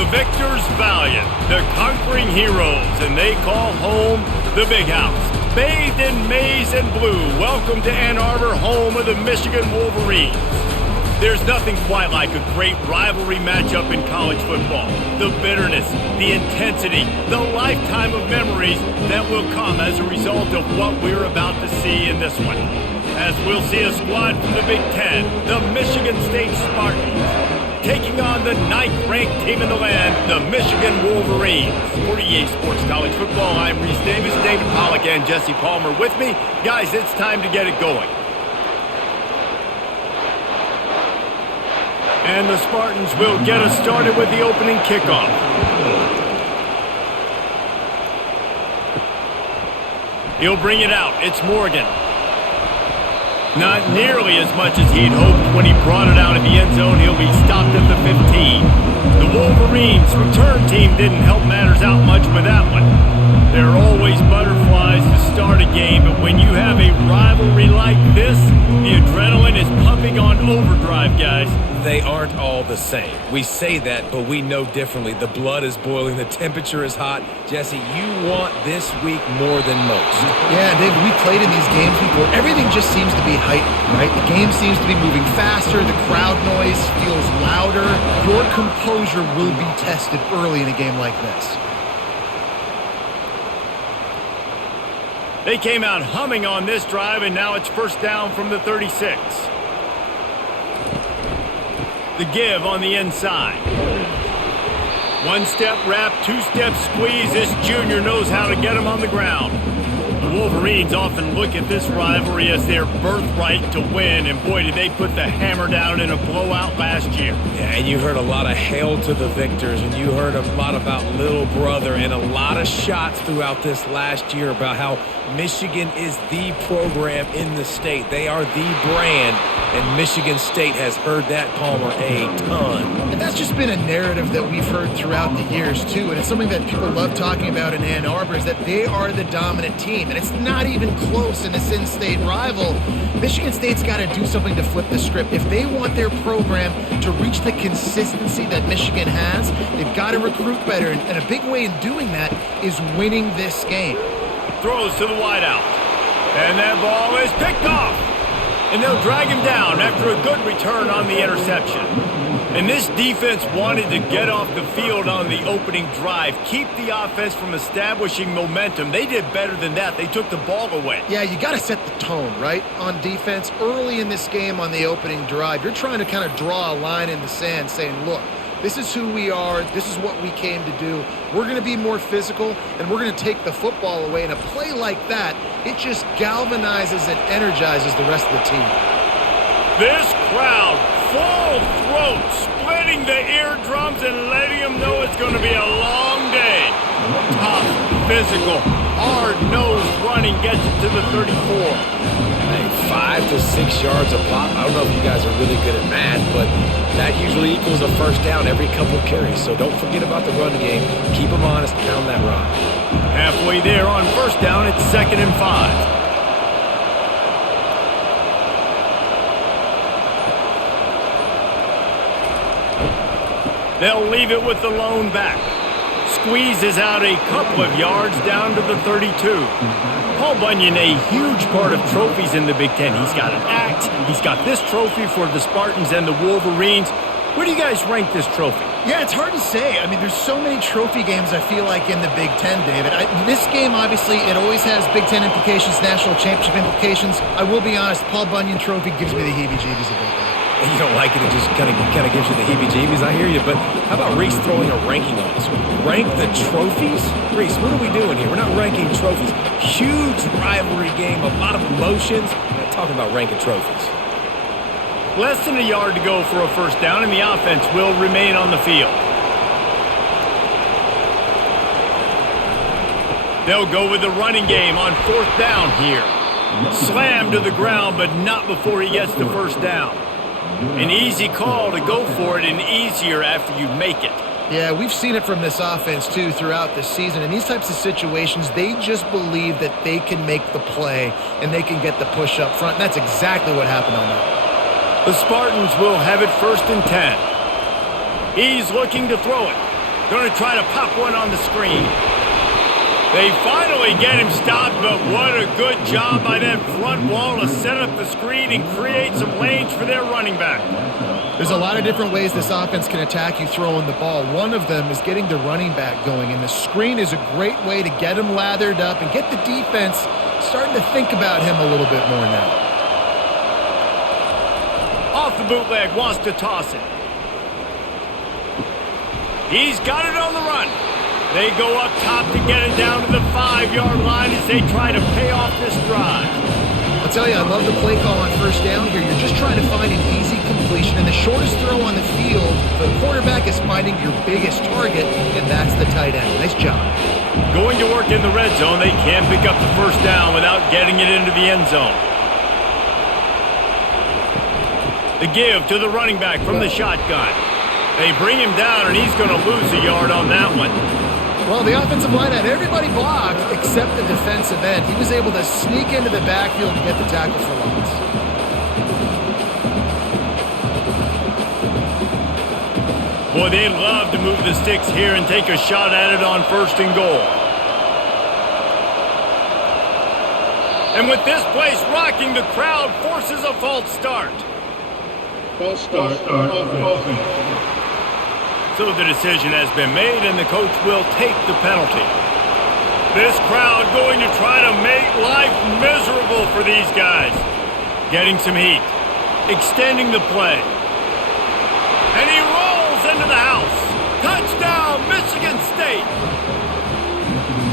The victors valiant, the conquering heroes, and they call home the Big House. Bathed in maize and blue, welcome to Ann Arbor, home of the Michigan Wolverines. There's nothing quite like a great rivalry matchup in college football. The bitterness, the intensity, the lifetime of memories that will come as a result of what we're about to see in this one. As we'll see a squad from the Big Ten, the Michigan State Spartans, taking on the 9th-ranked team in the land, the Michigan Wolverines. For EA Sports College Football, I'm Reese Davis, David Pollack, and Jesse Palmer with me. Guys, it's time to get it going. And the Spartans will get us started with the opening kickoff. He'll bring it out. It's Morgan. Not nearly as much as he'd hoped when he brought it out of the end zone. He'll be stopped at the 15. The Wolverines' return team didn't help matters out much with that one. There are always butterflies to start a game, but when you have a rivalry like this, the adrenaline is pumping on overdrive, guys. They aren't all the same. We say that, but we know differently. The blood is boiling. The temperature is hot. Jesse, you want this week more than most. Yeah, David, we played in these games before. Everything just seems to be heightened, right? The game seems to be moving faster. The crowd noise feels louder. Your composure will be tested early in a game like this. They came out humming on this drive, and now it's first down from the 36. The give on the inside. One-step wrap, two-step squeeze. This junior knows how to get him on the ground. The Wolverines often look at this rivalry as their birthright to win, and boy, did they put the hammer down in a blowout last year. Yeah, and you heard a lot of hail to the victors, and you heard a lot about little brother, and a lot of shots throughout this last year about how Michigan is the program in the state. They are the brand, and Michigan State has heard that, Palmer, a ton. And that's just been a narrative that we've heard throughout the years, too. And it's something that people love talking about in Ann Arbor is that they are the dominant team. And it's not even close in this in-state rival. Michigan State's got to do something to flip the script. If they want their program to reach the consistency that Michigan has, they've got to recruit better. And a big way in doing that is winning this game. Throws to the wideout. And that ball is picked off. And they'll drag him down after a good return on the interception. And this defense wanted to get off the field on the opening drive, keep the offense from establishing momentum. They did better than that. They took the ball away. Yeah, you got to set the tone, right, on defense. Early in this game on the opening drive, you're trying to kind of draw a line in the sand saying, look, this is who we are. This is what we came to do. We're going to be more physical, and we're going to take the football away. And a play like that, it just galvanizes and energizes the rest of the team. This crowd, full throat, splitting the eardrums and letting them know it's going to be a long day. Tough, physical, hard-nosed running gets it to the 34. 5 to 6 yards a pop. I don't know if you guys are really good at math, but that usually equals a first down every couple of carries. So don't forget about the run game. Keep them honest, pound that rock. Halfway there on first down, it's 2nd and 5. They'll leave it with the lone back. Squeezes out a couple of yards down to the 32. Paul Bunyan, a huge part of trophies in the Big Ten. He's got an axe. He's got this trophy for the Spartans and the Wolverines. Where do you guys rank this trophy? Yeah, it's hard to say. I mean, there's so many trophy games, I feel like, in the Big Ten, David. This game, obviously, it always has Big Ten implications, national championship implications. I will be honest, Paul Bunyan trophy gives me the heebie-jeebies a bit. You don't like it, it just kind of gives you the heebie-jeebies. I hear you, but how about Reese throwing a ranking on us? Rank the trophies? Reese, what are we doing here? We're not ranking trophies. Huge rivalry game, a lot of emotions. We're not talking about ranking trophies. Less than a yard to go for a first down, and the offense will remain on the field. They'll go with the running game on 4th down here. Slammed to the ground, but not before he gets the first down. An easy call to go for it, and easier after you make it. Yeah, we've seen it from this offense, too, throughout the season. In these types of situations, they just believe that they can make the play and they can get the push up front. And that's exactly what happened on that. The Spartans will have it 1st and 10. He's looking to throw it. Going to try to pop one on the screen. They finally get him stopped, but what a good job by that front wall to set up the screen and create some lanes for their running back. There's a lot of different ways this offense can attack you throwing the ball. One of them is getting the running back going, and the screen is a great way to get him lathered up and get the defense starting to think about him a little bit more now. Off the bootleg, wants to toss it. He's got it on the run. They go up top to get it down to the 5-yard line as they try to pay off this drive. I'll tell you, I love the play call on first down here. You're just trying to find an easy completion, and the shortest throw on the field, the quarterback is finding your biggest target, and that's the tight end. Nice job. Going to work in the red zone, they can't pick up the first down without getting it into the end zone. The give to the running back from the shotgun. They bring him down, and he's going to lose a yard on that one. Well, the offensive line had everybody blocked except the defensive end. He was able to sneak into the backfield and get the tackle for loss. Boy, they'd love to move the sticks here and take a shot at it on 1st and goal. And with this place rocking, the crowd forces a false start. False start. So the decision has been made, and the coach will take the penalty. This crowd going to try to make life miserable for these guys. Getting some heat. Extending the play. And he rolls into the house. Touchdown, Michigan State.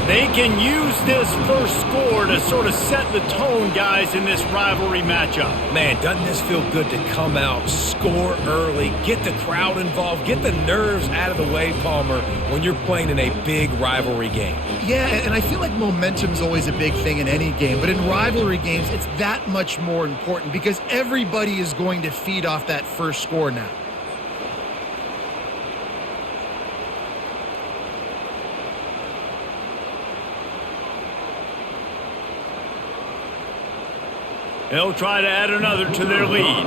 They can use this first score to sort of set the tone, guys, in this rivalry matchup. Man, doesn't this feel good to come out, score early, get the crowd involved, get the nerves out of the way, Palmer, when you're playing in a big rivalry game? Yeah, and I feel like momentum is always a big thing in any game, but in rivalry games, it's that much more important because everybody is going to feed off that first score now. They'll try to add another to their lead.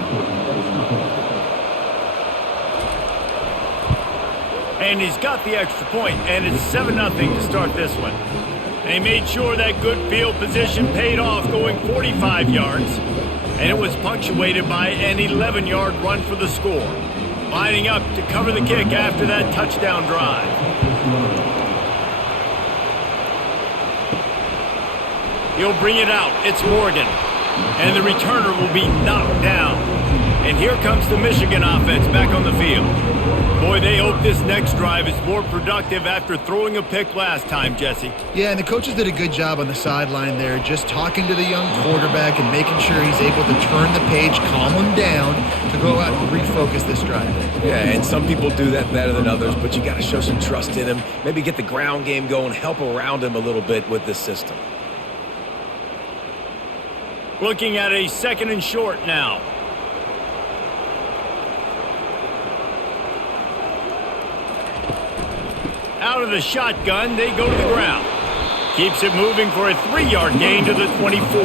And he's got the extra point, and it's 7-0 to start this one. They made sure that good field position paid off, going 45 yards, and it was punctuated by an 11-yard run for the score. Lining up to cover the kick after that touchdown drive. He'll bring it out. It's Morgan. And the returner will be knocked down. And here comes the Michigan offense back on the field. Boy, they hope this next drive is more productive after throwing a pick last time, Jesse. Yeah, and the coaches did a good job on the sideline there, just talking to the young quarterback and making sure he's able to turn the page, calm him down, to go out and refocus this drive. Yeah, and some people do that better than others, but you got to show some trust in him. Maybe get the ground game going, help around him a little bit with this system. Looking at a 2nd and short now. Out of the shotgun, they go to the ground. Keeps it moving for a 3-yard gain to the 24.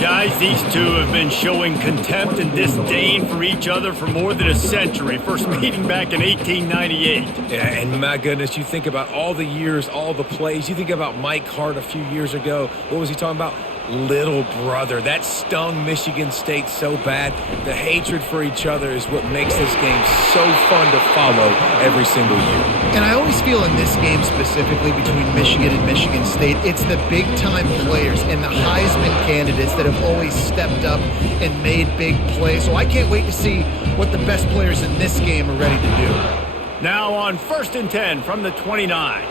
Guys, these two have been showing contempt and disdain for each other for more than a century. First meeting back in 1898. Yeah, and my goodness, you think about all the years, all the plays. You think about Mike Hart a few years ago. What was he talking about? Little brother. That stung Michigan State so bad. The hatred for each other is what makes this game so fun to follow every single year. And I always feel in this game specifically between Michigan and Michigan State, it's the big-time players and the Heisman candidates that have always stepped up and made big plays. So I can't wait to see what the best players in this game are ready to do. Now on 1st and 10 from the 29.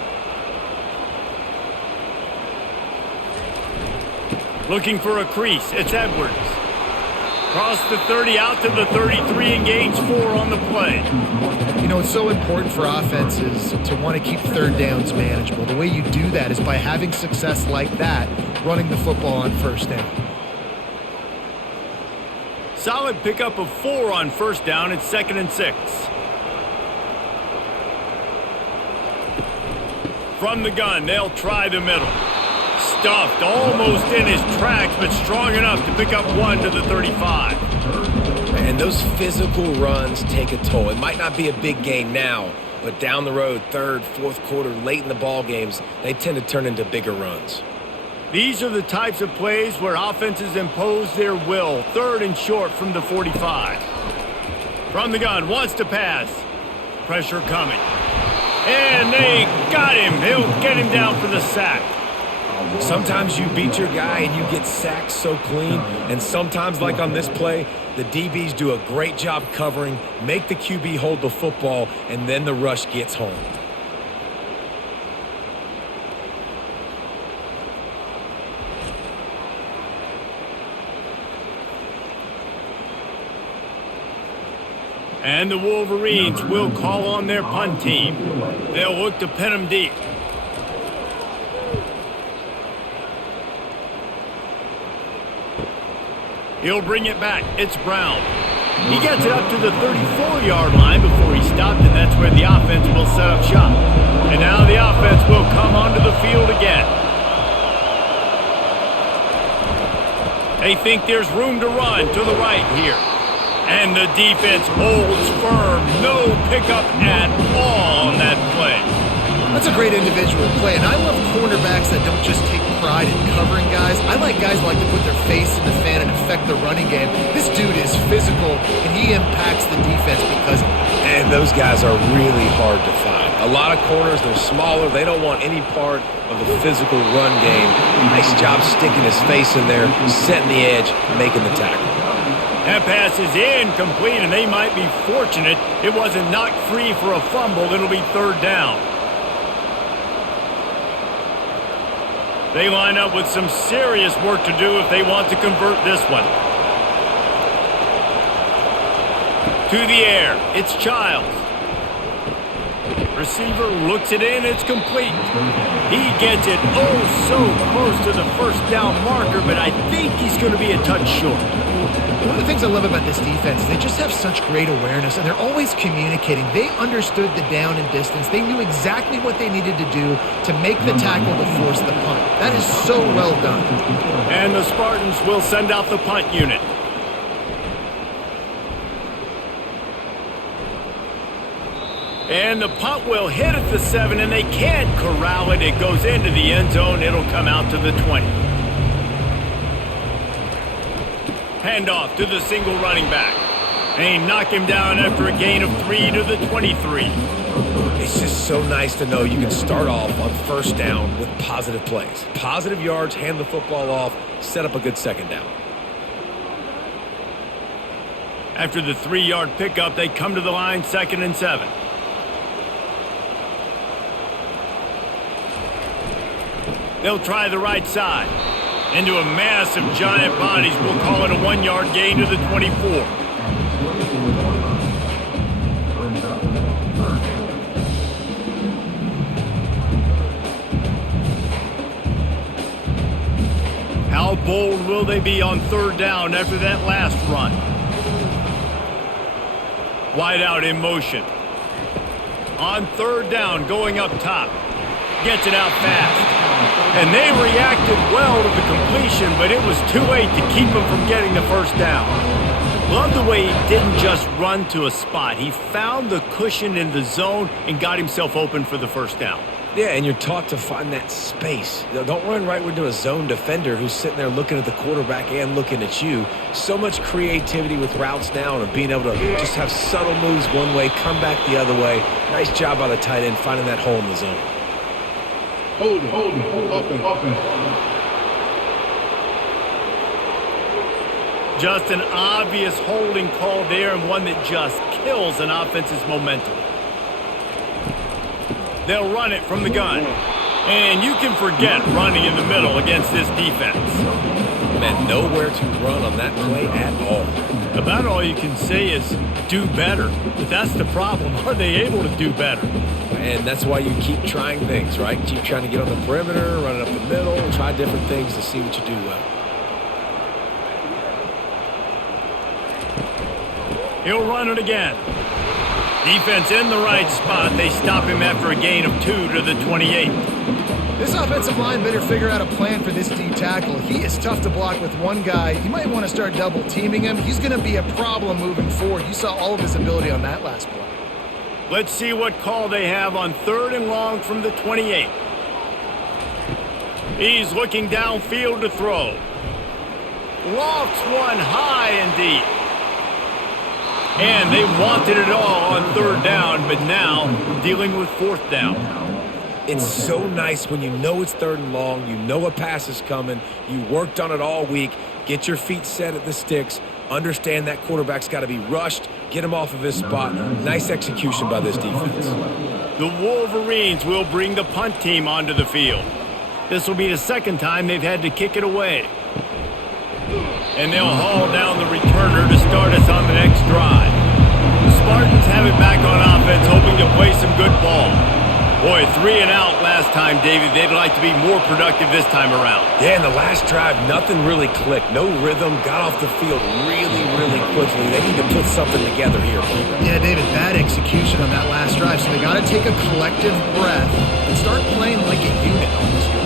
Looking for a crease. It's Edwards. Cross the 30 out to the 33 and gains 4 on the play. You know, it's so important for offenses to want to keep third downs manageable. The way you do that is by having success like that, running the football on first down. Solid pickup of 4 on first down. It's 2nd and 6. From the gun, they'll try the middle. Stuffed almost in his tracks, but strong enough to pick up 1 to the 35. And those physical runs take a toll. It might not be a big gain now, But down the road, third, fourth quarter, late in the ball games, they tend to turn into bigger runs. These are the types of plays where offenses impose their will. Third and short from the 45. From the gun, wants to pass. Pressure coming. And they got him. He'll get him down for the sack. Sometimes you beat your guy and you get sacked so clean, and sometimes, like on this play, the DBs do a great job covering, make the QB hold the football, and then the rush gets home. And the Wolverines will call on their punt team. They'll look to pin them deep. He'll bring it back. It's Brown. He gets it up to the 34-yard line before he stopped, and that's where the offense will set up shop. And now the offense will come onto the field again. They think there's room to run to the right here. And the defense holds firm. No pickup at all on that play. That's a great individual play, and I love cornerbacks that don't just take pride in covering guys. I like guys who like to put their face in the fan and affect the running game. This dude is physical, and he impacts the defense because of it. And those guys are really hard to find. A lot of corners, they're smaller. They don't want any part of the physical run game. Nice job sticking his face in there, setting the edge, making the tackle. That pass is incomplete, and they might be fortunate it wasn't knocked free for a fumble. It'll be third down. They line up with some serious work to do if they want to convert this one. To the air, it's Childs. Receiver looks it in, it's complete. He gets it so close to the first down marker, but I think he's going to be a touch short. One of the things I love about this defense is they just have such great awareness, and they're always communicating. They understood the down and distance. They knew exactly what they needed to do to make the tackle to force the punt. That is so well done. And the Spartans will send out the punt unit. And the punt will hit at the 7, and they can't corral it. It goes into the end zone. It'll come out to the 20. Handoff to the single running back. They knock him down after a gain of 3 to the 23. It's just so nice to know you can start off on first down with positive plays. Positive yards, hand the football off, set up a good second down. After the 3-yard pickup, they come to the line, 2nd and 7. They'll try the right side. Into a mass of giant bodies. We'll call it a 1-yard gain to the 24. How bold will they be on third down after that last run? Wide out in motion. On third down, going up top. Gets it out fast. And they reacted well to the completion, but it was too late to keep him from getting the first down. Love the way he didn't just run to a spot. He found the cushion in the zone and got himself open for the first down. Yeah, and you're taught to find that space. Don't run right into a zone defender who's sitting there looking at the quarterback and looking at you. So much creativity with routes now and being able to just have subtle moves one way, come back the other way. Nice job by the tight end finding that hole in the zone. Hold offense. Just an obvious holding call there, and one that just kills an offense's momentum. They'll run it from the gun. And you can forget running in the middle against this defense. Man, nowhere to run on that play at all. About all you can say is do better. But that's the problem. Are they able to do better? And that's why you keep trying things, right? Keep trying to get on the perimeter, run it up the middle, try different things to see what you do well. He'll run it again. Defense in the right spot. They stop him after a gain of 2 to the 28. This offensive line better figure out a plan for this D tackle. He is tough to block with one guy. You might want to start double teaming him. He's going to be a problem moving forward. You saw all of his ability on that last play. Let's see what call they have on 3rd and long from the 28. He's looking downfield to throw. Lofts one high and deep. And they wanted it all on 3rd down, but now dealing with 4th down. It's so nice when you know it's 3rd and long, you know a pass is coming, you worked on it all week, get your feet set at the sticks, understand that quarterback's got to be rushed, get him off of his spot. Nice execution by this defense. The Wolverines will bring the punt team onto the field. This will be the 2nd time they've had to kick it away. And they'll haul down the returner to start us on the next drive. The Spartans have it back on offense, hoping to play some good ball. Boy, 3 and out last time, David. They'd like to be more productive this time around. Yeah, in the last drive, nothing really clicked. No rhythm, got off the field really, really quickly. They need to put something together here. Yeah, David, bad execution on that last drive, so they got to take a collective breath and start playing like a unit on this one.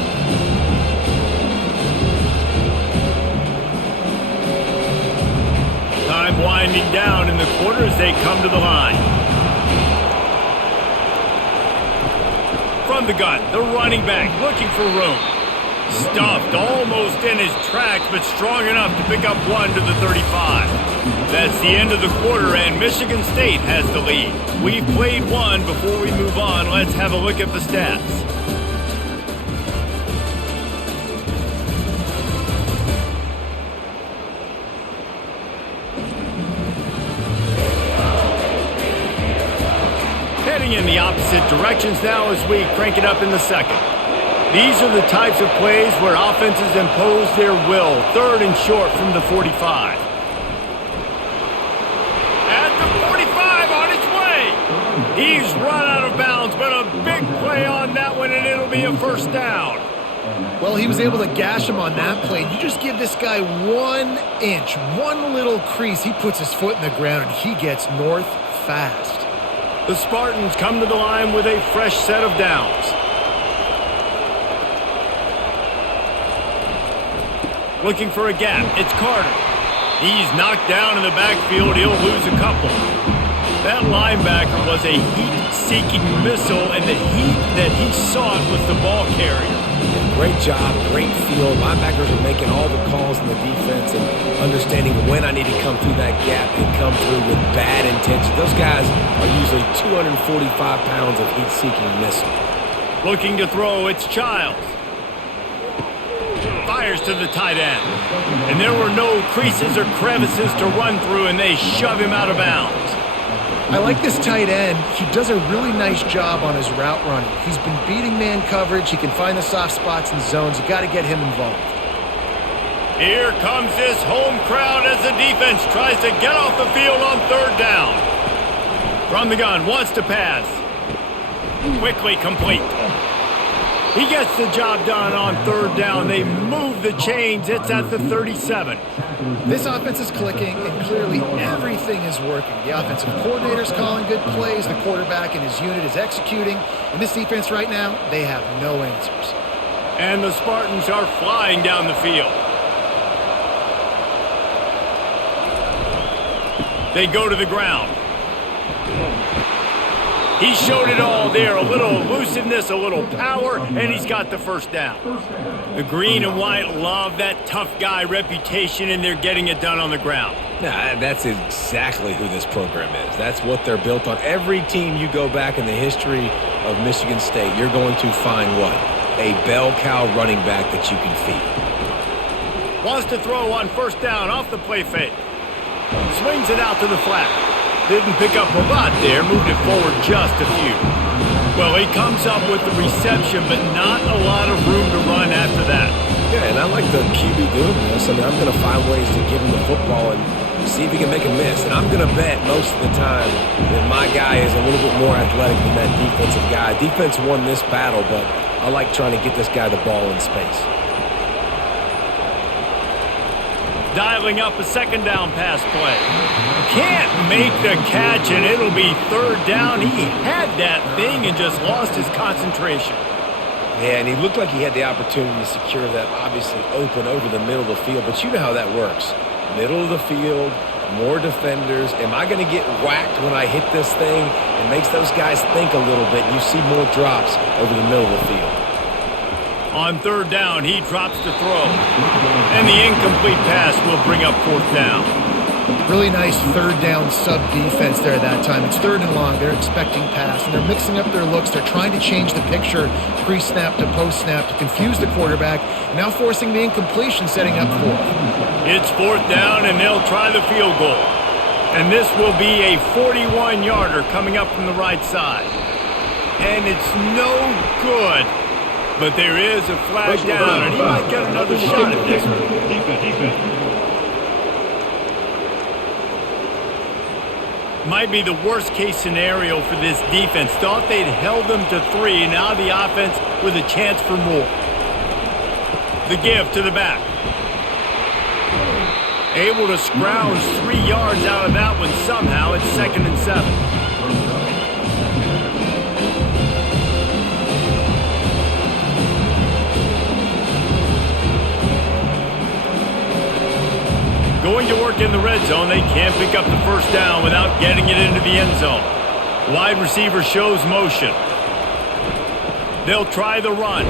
Time winding down in the quarter as they come to the line. From the gun, the running back looking for room. Stuffed almost in his tracks, but strong enough to pick up 1 to the 35. That's the end of the quarter, and Michigan State has the lead. We've played one. Before we move on, let's have a look at the stats. Heading in the opposite directions now as we crank it up in the 2nd. These are the types of plays where offenses impose their will. 3rd and short from the 45. At the 45 on its way. He's run out of bounds, but a big play on that one, and it'll be a 1st down. Well, he was able to gash him on that play. You just give this guy 1 inch, one little crease. He puts his foot in the ground, and he gets north fast. The Spartans come to the line with a fresh set of downs. Looking for a gap. It's Carter. He's knocked down in the backfield. He'll lose a couple. That linebacker was a heat-seeking missile, and the heat that he sought was the ball carrier. Great job, great field. Linebackers are making all the calls in the defense and understanding when I need to come through that gap and come through with bad intention. Those guys are usually 245 pounds of heat-seeking missile. Looking to throw, it's Childs. Fires to the tight end. And there were no creases or crevices to run through, and they shove him out of bounds. I like this tight end. He does a really nice job on his route running. He's been beating man coverage. He can find the soft spots and zones. You got to get him involved. Here comes this home crowd as the defense tries to get off the field on 3rd down. From the gun, wants to pass. Quickly complete. He gets the job done on 3rd down. They move the chains. It's at the 37. This offense is clicking, and clearly everything is working. The offensive coordinator's calling good plays. The quarterback and his unit is executing. And this defense right now, they have no answers. And the Spartans are flying down the field. They go to the ground. He showed it all there, a little elusiveness, a little power, and he's got the 1st down. The green and white love that tough guy reputation, and they're getting it done on the ground. Nah, that's exactly who this program is. That's what they're built on. Every team you go back in the history of Michigan State, you're going to find what? A bell cow running back that you can feed. Wants to throw on 1st down off the play fake. Swings it out to the flat. Didn't pick up a lot there, moved it forward just a few. Well, he comes up with the reception, but not a lot of room to run after that. Yeah, and I like the QB doing this. I mean, I'm going to find ways to give him the football and see if he can make a miss. And I'm going to bet most of the time that my guy is a little bit more athletic than that defensive guy. Defense won this battle, but I like trying to get this guy the ball in space. Dialing up a 2nd down pass play. Can't make the catch, and it'll be 3rd down. He had that thing and just lost his concentration. Yeah, and he looked like he had the opportunity to secure that obviously open over the middle of the field, but you know how that works. Middle of the field, more defenders. Am I going to get whacked when I hit this thing? It makes those guys think a little bit. You see more drops over the middle of the field. On third down, he drops to throw. And the incomplete pass will bring up fourth down. Really nice third down sub defense there that time. It's third and long. They're expecting pass, and they're mixing up their looks. They're trying to change the picture pre-snap to post-snap to confuse the quarterback, and now forcing the incompletion, setting up fourth. It's fourth down, and they'll try the field goal. And this will be a 41-yarder coming up from the right side. And it's no good. But there is a flag down, and he might get another shot at this one. Defense. Might be the worst-case scenario for this defense. Thought they'd held them to 3. Now the offense with a chance for more. The give to the back. Able to scrounge 3 yards out of that one somehow. It's 2nd and 7. Going to work in the red zone. They can't pick up the first down without getting it into the end zone. Wide receiver shows motion. They'll try the run.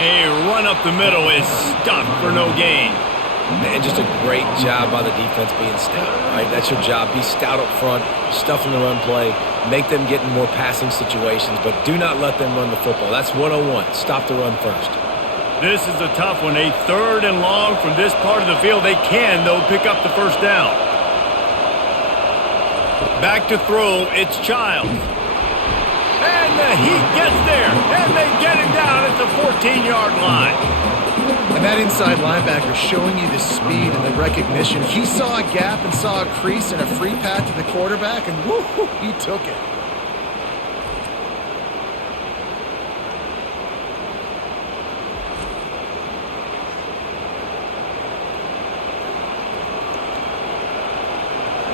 A run up the middle is stuffed for no gain. Man, just a great job by the defense being stout, right? That's your job. Be stout up front, stuff in the run play, make them get in more passing situations, but do not let them run the football. That's 101. Stop the run first. This is a tough one. A third and long from this part of the field. They can, though, pick up the first down. Back to throw. It's Childs. And the Heat gets there. And they get him down at the 14-yard line. And that inside linebacker showing you the speed and the recognition. He saw a gap and saw a crease and a free path to the quarterback, and whoo, he took it.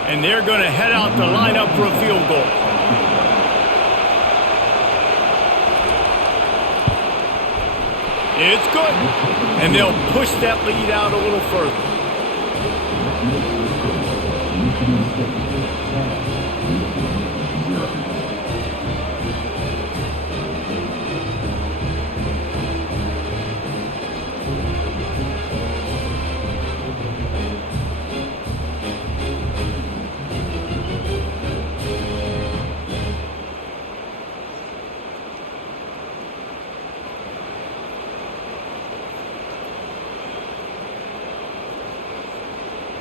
And they're going to head out to line up for a field goal. It's good. And they'll push that lead out a little further.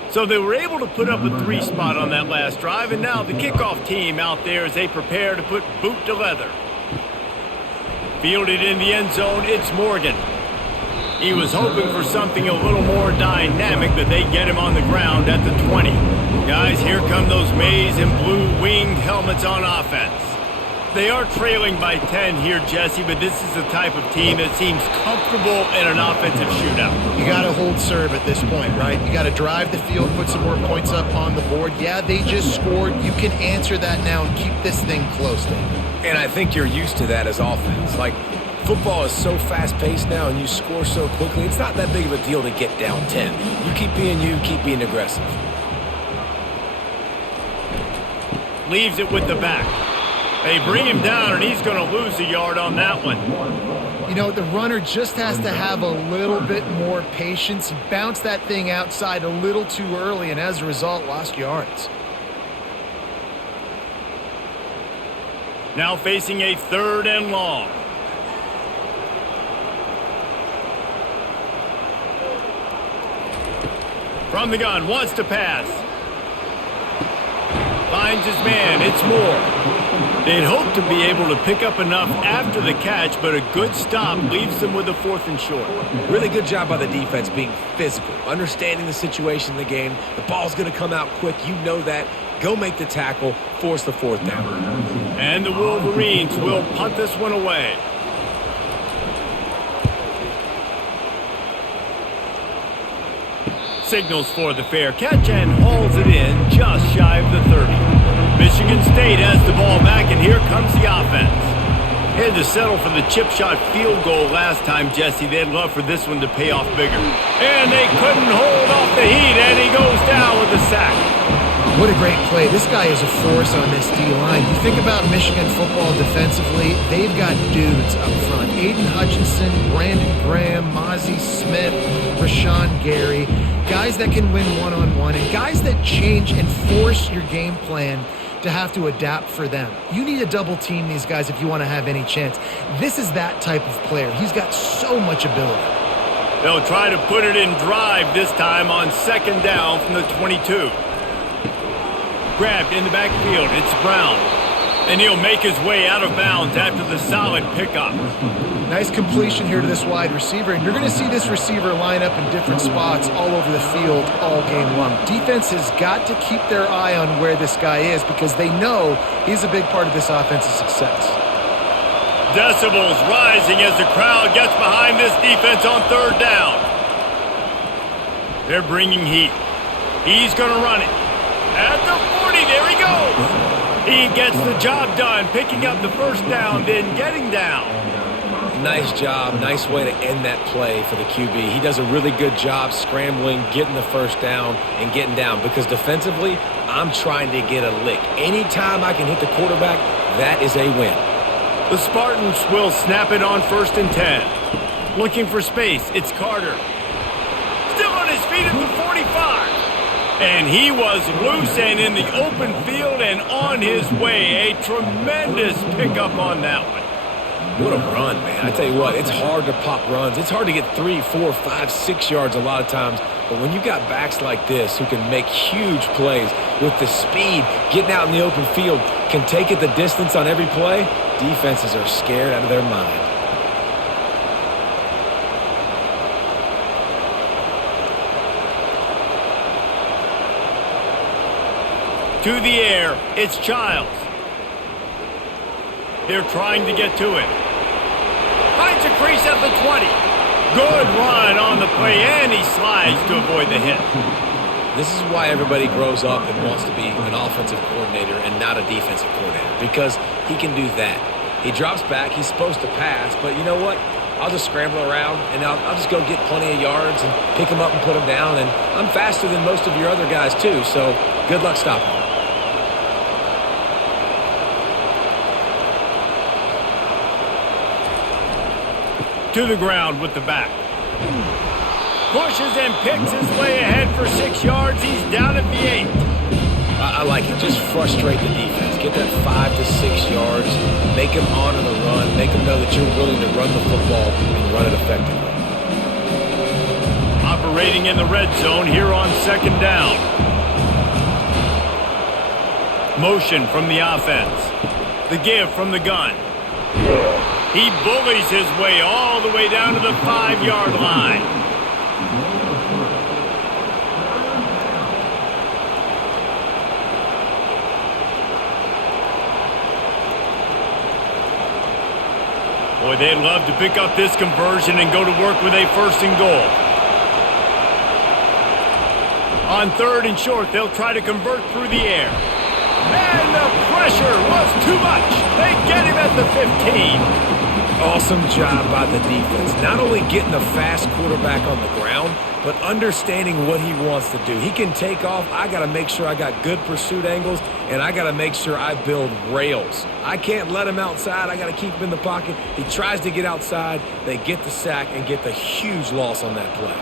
So they were able to put up a 3 spot on that last drive, and now the kickoff team out there as they prepare to put boot to leather. Fielded in the end zone, it's Morgan. He was hoping for something a little more dynamic, but they get him on the ground at the 20. Guys, here come those maize and blue winged helmets on offense. They are trailing by 10 here, Jesse, but this is the type of team that seems comfortable in an offensive shootout. You got to hold serve at this point, right? You got to drive the field, put some more points up on the board. Yeah, they just scored. You can answer that now and keep this thing close, David. And I think you're used to that as offense. Like, football is so fast-paced now and you score so quickly, it's not that big of a deal to get down 10. You, keep being aggressive. Leaves it with the back. They bring him down, and he's going to lose a yard on that one. You know, the runner just has to have a little bit more patience. He bounced that thing outside a little too early, and as a result, lost yards. Now facing a 3rd and long. From the gun, wants to pass. Finds his man, it's Moore. They'd hoped to be able to pick up enough after the catch, but a good stop leaves them with a 4th and short. Really good job by the defense being physical, understanding the situation in the game. The ball's going to come out quick. You know that. Go make the tackle, force the 4th down. And the Wolverines will punt this one away. Signals for the fair catch and hauls it in just shy of the 30. Michigan State has the ball back, and here comes the offense. Had to settle for the chip shot field goal last time, Jesse. They'd love for this one to pay off bigger. And they couldn't hold off the Heat, and he goes down with a sack. What a great play. This guy is a force on this D-line. You think about Michigan football defensively, they've got dudes up front. Aiden Hutchinson, Brandon Graham, Mozzie Smith, Rashawn Gary. Guys that can win one-on-one and guys that change and force your game plan to have to adapt for them. You need to double team these guys if you want to have any chance. This is that type of player. He's got so much ability. They'll try to put it in drive this time on second down from the 22. Grabbed in the backfield, it's Brown. And he'll make his way out of bounds after the solid pickup. Nice completion here to this wide receiver, and you're going to see this receiver line up in different spots all over the field all game long. Defense has got to keep their eye on where this guy is because they know he's a big part of this offense's success. Decibels rising as the crowd gets behind this defense on third down. They're bringing heat. He's going to run it. At the 40, there he goes. He gets the job done, picking up the first down, then getting down. Nice job. Nice way to end that play for the QB. He does a really good job scrambling, getting the first down, and getting down. Because defensively, I'm trying to get a lick. Anytime I can hit the quarterback, that is a win. The Spartans will snap it on 1st and 10. Looking for space, it's Carter. Still on his feet at the 45. And he was loose and in the open field and on his way. A tremendous pickup on that one. What a run, man. I tell you what, it's hard to pop runs. It's hard to get 3, 4, 5, 6 yards a lot of times. But when you got backs like this who can make huge plays with the speed, getting out in the open field, can take it the distance on every play, defenses are scared out of their mind. To the air, it's Childs. They're trying to get to it. Finds a crease at the 20. Good run on the play, and he slides to avoid the hit. This is why everybody grows up and wants to be an offensive coordinator and not a defensive coordinator, because he can do that. He drops back, he's supposed to pass, but you know what? I'll just scramble around, and I'll just go get plenty of yards and pick him up and put him down, and I'm faster than most of your other guys too, so good luck stopping him. To the ground with the back. Pushes and picks his way ahead for 6 yards. He's down at the 8. I like it. Just frustrate the defense. Get that 5 to 6 yards. Make them honor the run. Make them know that you're willing to run the football and run it effectively. Operating in the red zone here on second down. Motion from the offense. The give from the gun. He bullies his way all the way down to the 5-yard line. Boy, they'd love to pick up this conversion and go to work with a 1st and goal. On 3rd and short, they'll try to convert through the air. And the pressure was too much. They get him at the 15. Awesome job by the defense. Not only getting the fast quarterback on the ground, but understanding what he wants to do. He can take off. I got to make sure I got good pursuit angles, and I got to make sure I build rails. I can't let him outside. I got to keep him in the pocket. He tries to get outside. They get the sack and get the huge loss on that play.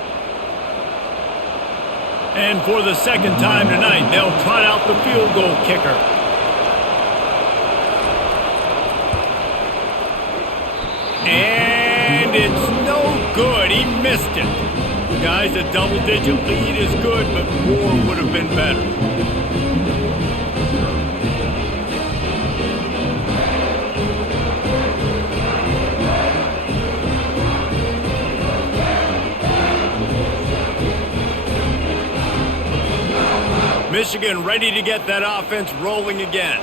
And for the second time tonight, they'll trot out the field goal kicker. And it's no good. He missed it. Guys, a double-digit lead is good, but more would have been better. Michigan ready to get that offense rolling again.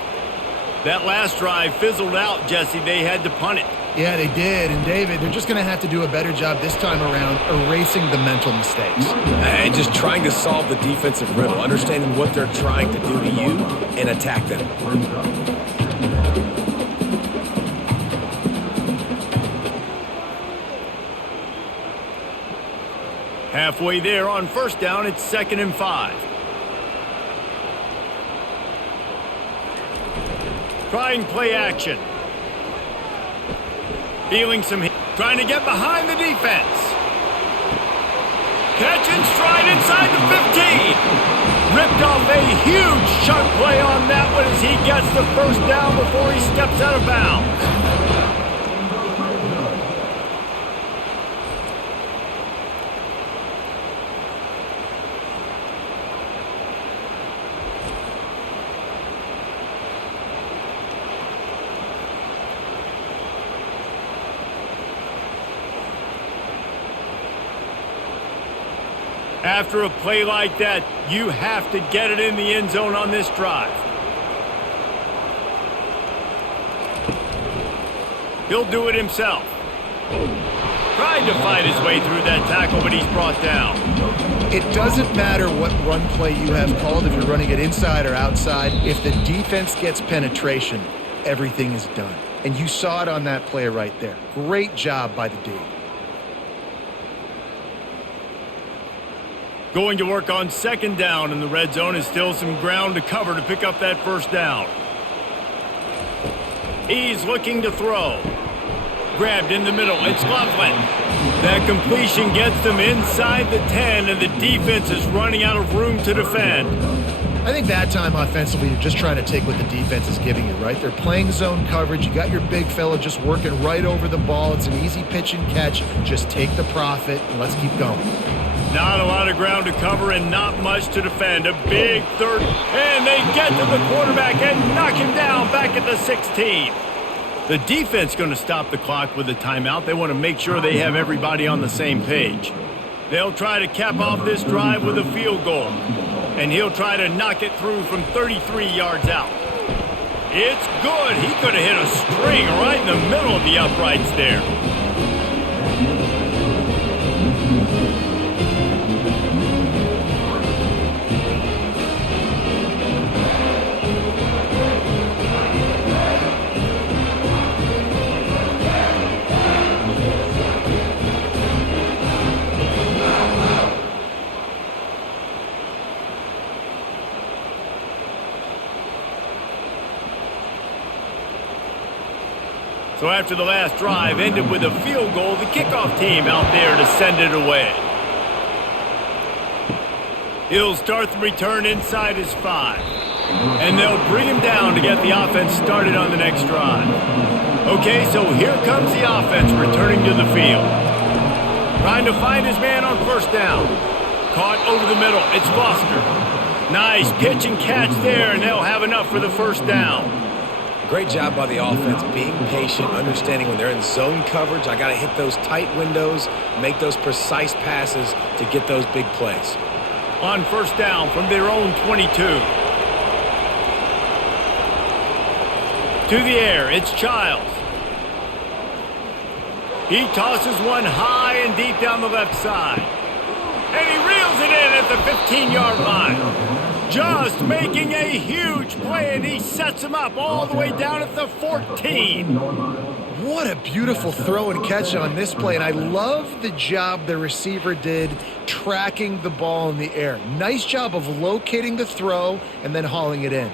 That last drive fizzled out, Jesse. They had to punt it. Yeah, they did. And, David, they're just going to have to do a better job this time around erasing the mental mistakes. And just trying to solve the defensive riddle, understanding what they're trying to do to you and attack them. Halfway there on 1st down, it's 2nd and 5. Trying play action. Feeling some heat. Trying to get behind the defense. Catch and stride inside the 15. Ripped off a huge chunk play on that one as he gets the first down before he steps out of bounds. After a play like that, you have to get it in the end zone on this drive. He'll do it himself. Tried to fight his way through that tackle, but he's brought down. It doesn't matter what run play you have called, if you're running it inside or outside. If the defense gets penetration, everything is done. And you saw it on that play right there. Great job by the D. Going to work on second down in the red zone is still some ground to cover to pick up that first down. He's looking to throw. Grabbed in the middle. It's Loveland. That completion gets them inside the 10, and the defense is running out of room to defend. I think that time offensively, you're just trying to take what the defense is giving you, right? They're playing zone coverage. You got your big fella just working right over the ball. It's an easy pitch and catch. Just take the profit, and let's keep going. Not a lot of ground to cover and not much to defend. A big third, and they get to the quarterback and knock him down back at the 16. The defense going to stop the clock with a timeout. They want to make sure they have everybody on the same page. They'll try to cap off this drive with a field goal, and he'll try to knock it through from 33 yards out. It's good. He could have hit a string right in the middle of the uprights there. So after the last drive ended with a field goal, the kickoff team out there to send it away. He'll start the return inside his 5. And they'll bring him down to get the offense started on the next drive. Okay, so here comes the offense returning to the field. Trying to find his man on first down. Caught over the middle. It's Foster. Nice pitch and catch there, and they'll have enough for the first down. Great job by the offense, being patient, understanding when they're in zone coverage, I got to hit those tight windows, make those precise passes to get those big plays. On first down from their own 22. To the air, it's Childs. He tosses one high and deep down the left side. And he reels it in at the 15-yard line. Just making a huge play, and he sets him up all the way down at the 14. What a beautiful throw and catch on this play, and I love the job the receiver did tracking the ball in the air. Nice job of locating the throw and then hauling it in.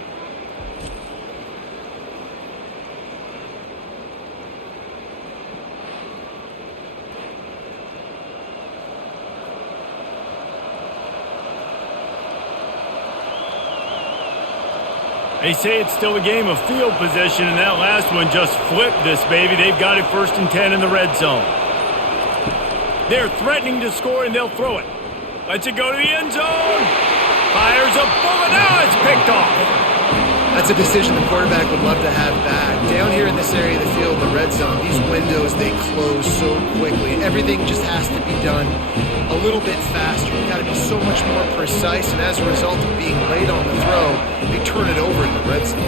They say it's still a game of field position, and that last one just flipped this baby. They've got it 1st and 10 in the red zone. They're threatening to score, and they'll throw it. Lets it go to the end zone. Fires a bullet. Now it's picked off. That's a decision the quarterback would love to have back. Down here in this area of the field, the red zone, these windows, they close so quickly. Everything just has to be done a little bit faster. You've got to be so much more precise, and as a result of being late on the throw, they turn it over in the red zone.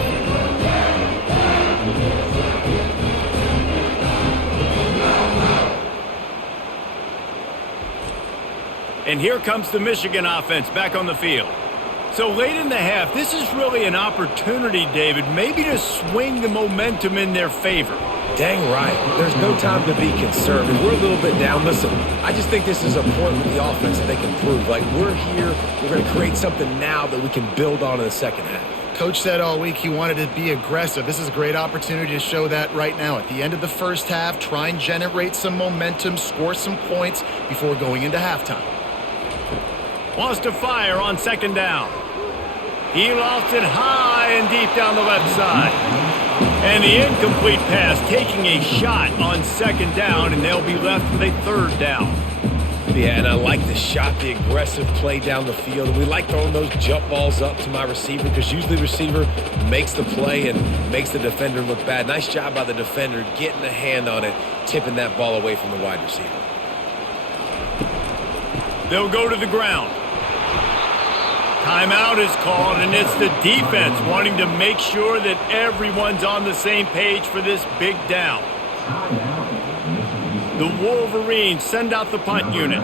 And here comes the Michigan offense back on the field. So late in the half, this is really an opportunity, David, maybe to swing the momentum in their favor. Dang right. There's no time to be conservative. We're a little bit down. Listen, I just think this is a point with the offense that they can prove. Like, we're here. We're going to create something now that we can build on in the second half. Coach said all week he wanted to be aggressive. This is a great opportunity to show that right now. At the end of the first half, try and generate some momentum, score some points before going into halftime. Wants to fire on second down. He lofts it high and deep down the left side. And the incomplete pass taking a shot on second down, and they'll be left with a third down. Yeah, and I like the shot, the aggressive play down the field. We like throwing those jump balls up to my receiver because usually the receiver makes the play and makes the defender look bad. Nice job by the defender getting a hand on it, tipping that ball away from the wide receiver. They'll go to the ground. Timeout is called, and it's the defense wanting to make sure that everyone's on the same page for this big down. The Wolverines send out the punt unit.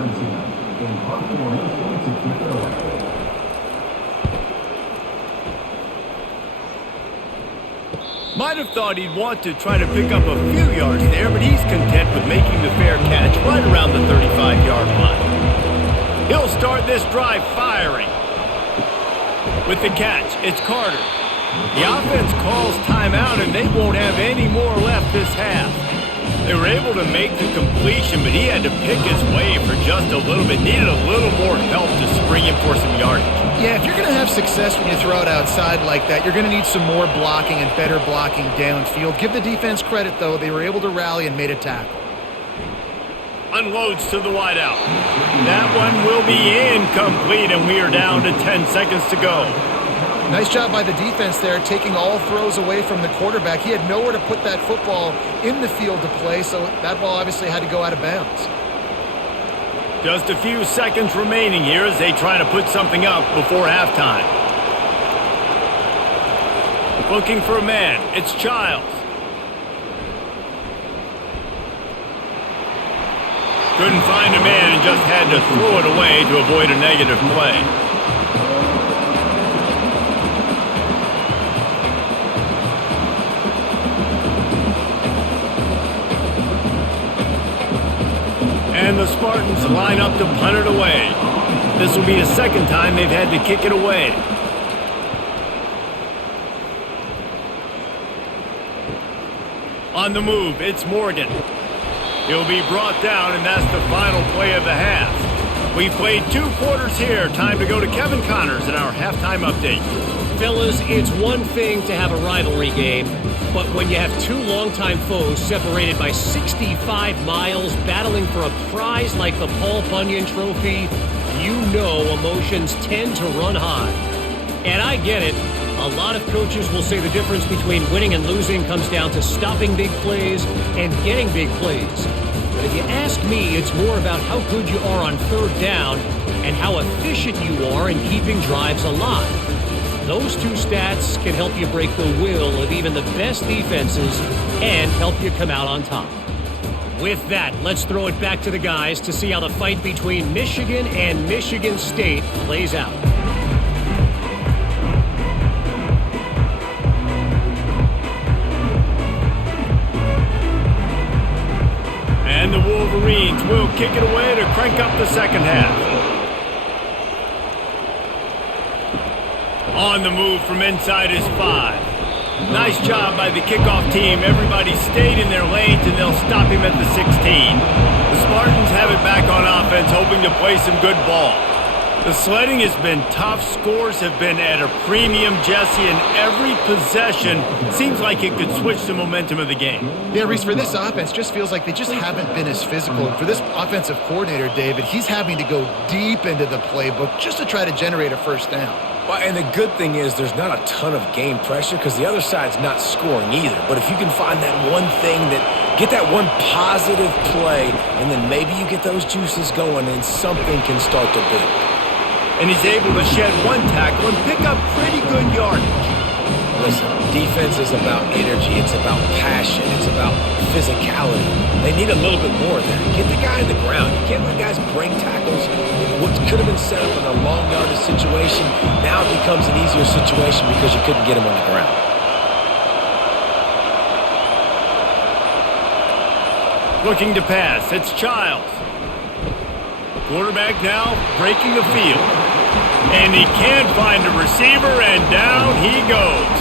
Might have thought he'd want to try to pick up a few yards there, but he's content with making the fair catch right around the 35-yard line. He'll start this drive firing. With the catch, it's Carter. The offense calls timeout, and they won't have any more left this half. They were able to make the completion, but he had to pick his way for just a little bit. Needed a little more help to spring him for some yardage. Yeah, if you're going to have success when you throw it outside like that, you're going to need some more blocking and better blocking downfield. Give the defense credit, though. They were able to rally and made a tackle. Unloads to the wideout. That one will be incomplete, and we are down to 10 seconds to go. Nice job by the defense there, taking all throws away from the quarterback. He had nowhere to put that football in the field to play, so that ball obviously had to go out of bounds. Just a few seconds remaining here as they try to put something up before halftime. Looking for a man. It's Childs. Couldn't find a man and just had to throw it away to avoid a negative play. And the Spartans line up to punt it away. This will be the second time they've had to kick it away. On the move, it's Morgan. He'll be brought down, and that's the final play of the half. We've played 2 quarters here. Time to go to Kevin Connors in our halftime update. Fellas, it's one thing to have a rivalry game, but when you have 2 longtime foes separated by 65 miles battling for a prize like the Paul Bunyan Trophy, you know emotions tend to run high. And I get it. A lot of coaches will say the difference between winning and losing comes down to stopping big plays and getting big plays. But if you ask me, it's more about how good you are on third down and how efficient you are in keeping drives alive. Those 2 stats can help you break the will of even the best defenses and help you come out on top. With that, let's throw it back to the guys to see how the fight between Michigan and Michigan State plays out. And the Wolverines will kick it away to crank up the second half. On the move from inside is 5. Nice job by the kickoff team. Everybody stayed in their lanes, and they'll stop him at the 16. The Spartans have it back on offense, hoping to play some good ball. The sledding has been tough. Scores have been at a premium, Jesse, and every possession seems like it could switch the momentum of the game. Yeah, Reese, for this offense, just feels like they just haven't been as physical. For this offensive coordinator, David, he's having to go deep into the playbook just to try to generate a first down. Well, and the good thing is there's not a ton of game pressure because the other side's not scoring either. But if you can find that one thing get that one positive play, and then maybe you get those juices going and something can start to build. And he's able to shed 1 tackle and pick up pretty good yardage. Listen, defense is about energy. It's about passion. It's about physicality. They need a little bit more of that. Get the guy on the ground. You can't let guys break tackles. What could have been set up in a long yardage situation now becomes an easier situation because you couldn't get him on the ground. Looking to pass, it's Childs. Quarterback now breaking the field. And he can't find a receiver, and down he goes.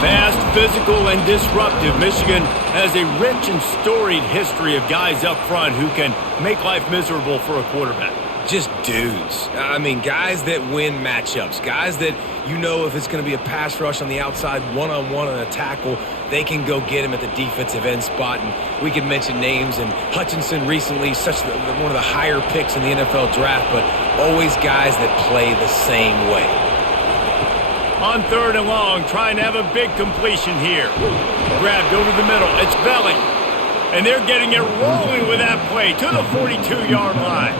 Fast, physical, and disruptive, Michigan has a rich and storied history of guys up front who can make life miserable for a quarterback. Just dudes. I mean, guys that win matchups. Guys that you know if it's going to be a pass rush on the outside, one-on-one on a tackle, they can go get him at the defensive end spot. And we can mention names. And Hutchinson recently, one of the higher picks in the NFL draft, but always guys that play the same way. On 3rd and long, trying to have a big completion here. Grabbed over the middle. It's Belling. And they're getting it rolling with that play to the 42-yard line.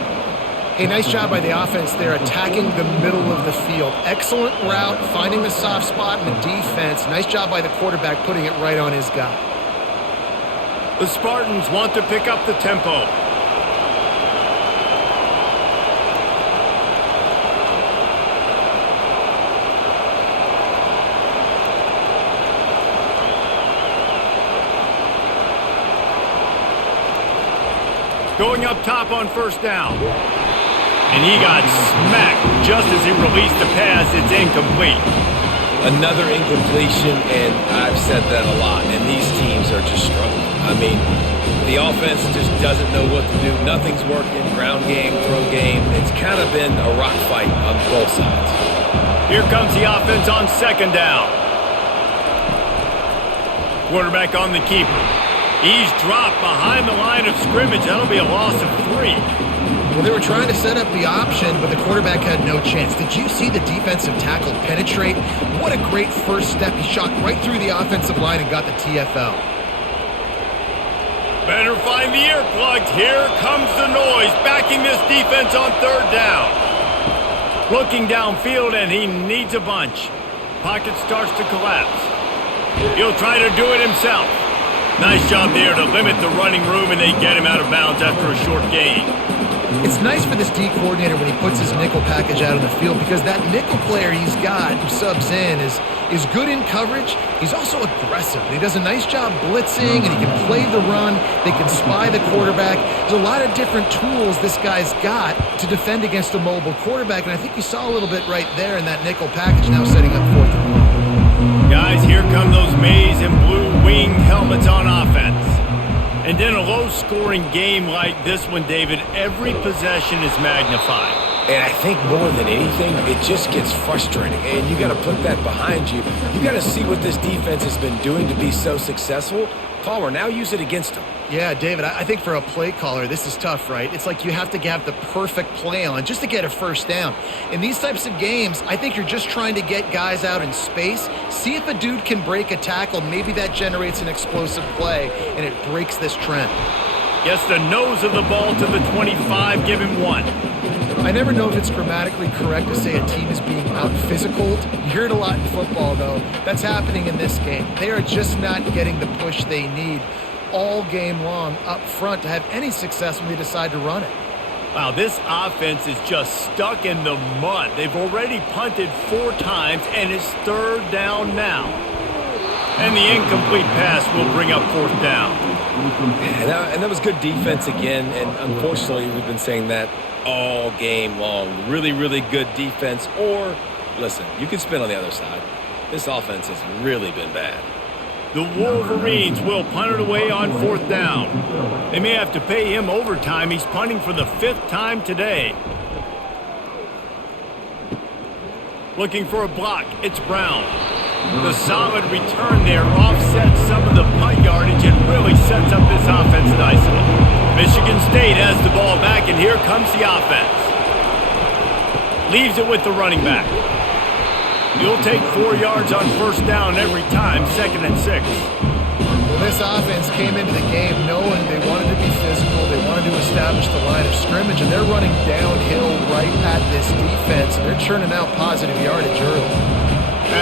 Hey, nice job by the offense there, attacking the middle of the field. Excellent route, finding the soft spot in the defense. Nice job by the quarterback putting it right on his guy. The Spartans want to pick up the tempo. Going up top on 1st down. And he got smacked just as he released the pass. It's incomplete. Another incompletion, and I've said that a lot, and these teams are just struggling. I mean, the offense just doesn't know what to do. Nothing's working. Ground game, throw game. It's kind of been a rock fight on both sides. Here comes the offense on 2nd down. Quarterback on the keeper. He's dropped behind the line of scrimmage. That'll be a loss of 3. Well, they were trying to set up the option, but the quarterback had no chance. Did you see the defensive tackle penetrate? What a great first step. He shot right through the offensive line and got the TFL. Better find the earplugs. Here comes the noise, backing this defense on 3rd down. Looking downfield, and he needs a bunch. Pocket starts to collapse. He'll try to do it himself. Nice job there to limit the running room, and they get him out of bounds after a short gain. It's nice for this D coordinator when he puts his nickel package out on the field because that nickel player he's got who subs in is good in coverage. He's also aggressive. And he does a nice job blitzing, and he can play the run. They can spy the quarterback. There's a lot of different tools this guy's got to defend against a mobile quarterback, and I think you saw a little bit right there in that nickel package now setting up 4th and 1. Guys, here come those maize and blue winged helmets on offense. And in a low-scoring game like this one, David, every possession is magnified. And I think more than anything, it just gets frustrating. And you got to put that behind you. You got to see what this defense has been doing to be so successful. Palmer, now use it against them. Yeah, David, I think for a play caller, this is tough, right? It's like you have to have the perfect play on just to get a 1st down. In these types of games, I think you're just trying to get guys out in space, see if a dude can break a tackle. Maybe that generates an explosive play, and it breaks this trend. Gets the nose of the ball to the 25, give him 1. I never know if it's grammatically correct to say a team is being out-physicaled. You hear it a lot in football, though. That's happening in this game. They are just not getting the push they need all game long up front to have any success when they decide to run it. Wow, this offense is just stuck in the mud. They've already punted 4 times, and it's 3rd down now. And the incomplete pass will bring up 4th down. And that was good defense again, and unfortunately we've been saying that all game long. Really, really good defense. Or, listen, you can spin on the other side. This offense has really been bad. The Wolverines will punt it away on 4th down. They may have to pay him overtime. He's punting for the 5th time today. Looking for a block. It's Brown. The solid return there offsets some of the punt yardage and really sets up this offense nicely. Michigan State has the ball back, and here comes the offense. Leaves it with the running back. You'll take 4 yards on 1st down every time, 2nd and 6. Well, this offense came into the game knowing they wanted to be physical, they wanted to establish the line of scrimmage, and they're running downhill right at this defense. They're churning out positive yardage early.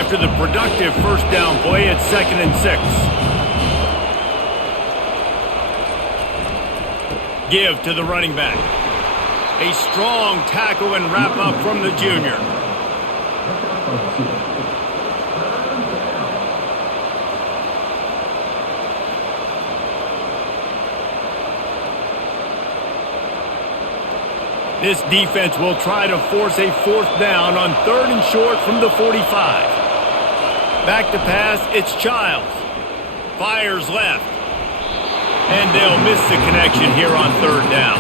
After the productive 1st down play, it's 2nd and 6. Give to the running back. A strong tackle and wrap up from the junior. This defense will try to force a 4th down on 3rd and short from the 45. Back to pass, it's Childs. Fires left. And they'll miss the connection here on 3rd down.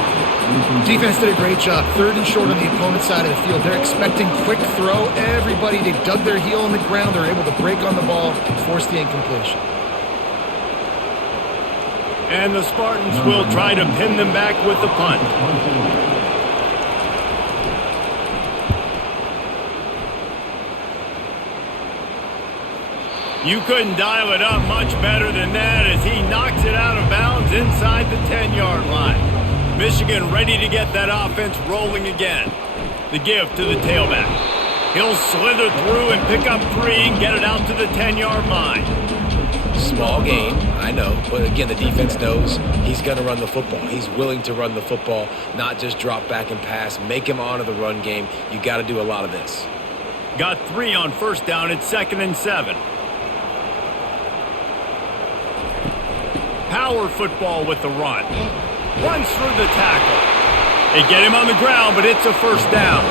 Defense did a great job. 3rd and short on the opponent's side of the field. They're expecting quick throw. Everybody, they dug their heel on the ground. They're able to break on the ball, force the incompletion. And the Spartans will try to pin them back with the punt. You couldn't dial it up much better than that as he knocks it out of bounds inside the 10-yard line. Michigan ready to get that offense rolling again. The give to the tailback. He'll slither through and pick up 3 and get it out to the 10-yard line. Small gain, I know, but again, the defense knows he's going to run the football. He's willing to run the football, not just drop back and pass, make him honor the run game. You got to do a lot of this. Got 3 on 1st down. It's 2nd and 7. Power football with the run. Runs through the tackle. They get him on the ground, but it's a 1st down.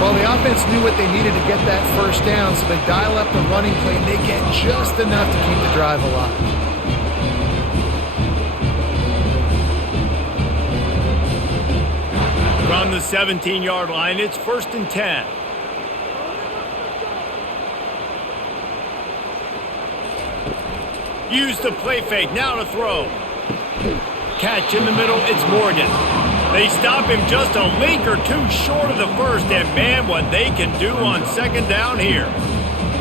Well, the offense knew what they needed to get that 1st down, so they dial up the running play, and they get just enough to keep the drive alive. From the 17-yard line, it's 1st and 10. Use the play fake, now to throw. Catch in the middle, it's Morgan. They stop him just a link or 2 short of the 1st, and man, what they can do on 2nd down here.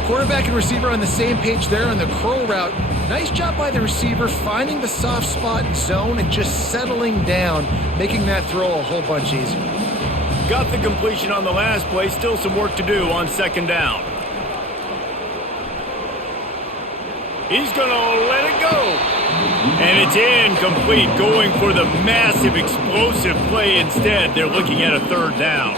Quarterback and receiver on the same page there on the curl route. Nice job by the receiver finding the soft spot and zone and just settling down, making that throw a whole bunch easier. Got the completion on the last play, still some work to do on 2nd down. He's going to let it go. And it's incomplete, going for the massive explosive play instead. They're looking at a 3rd down.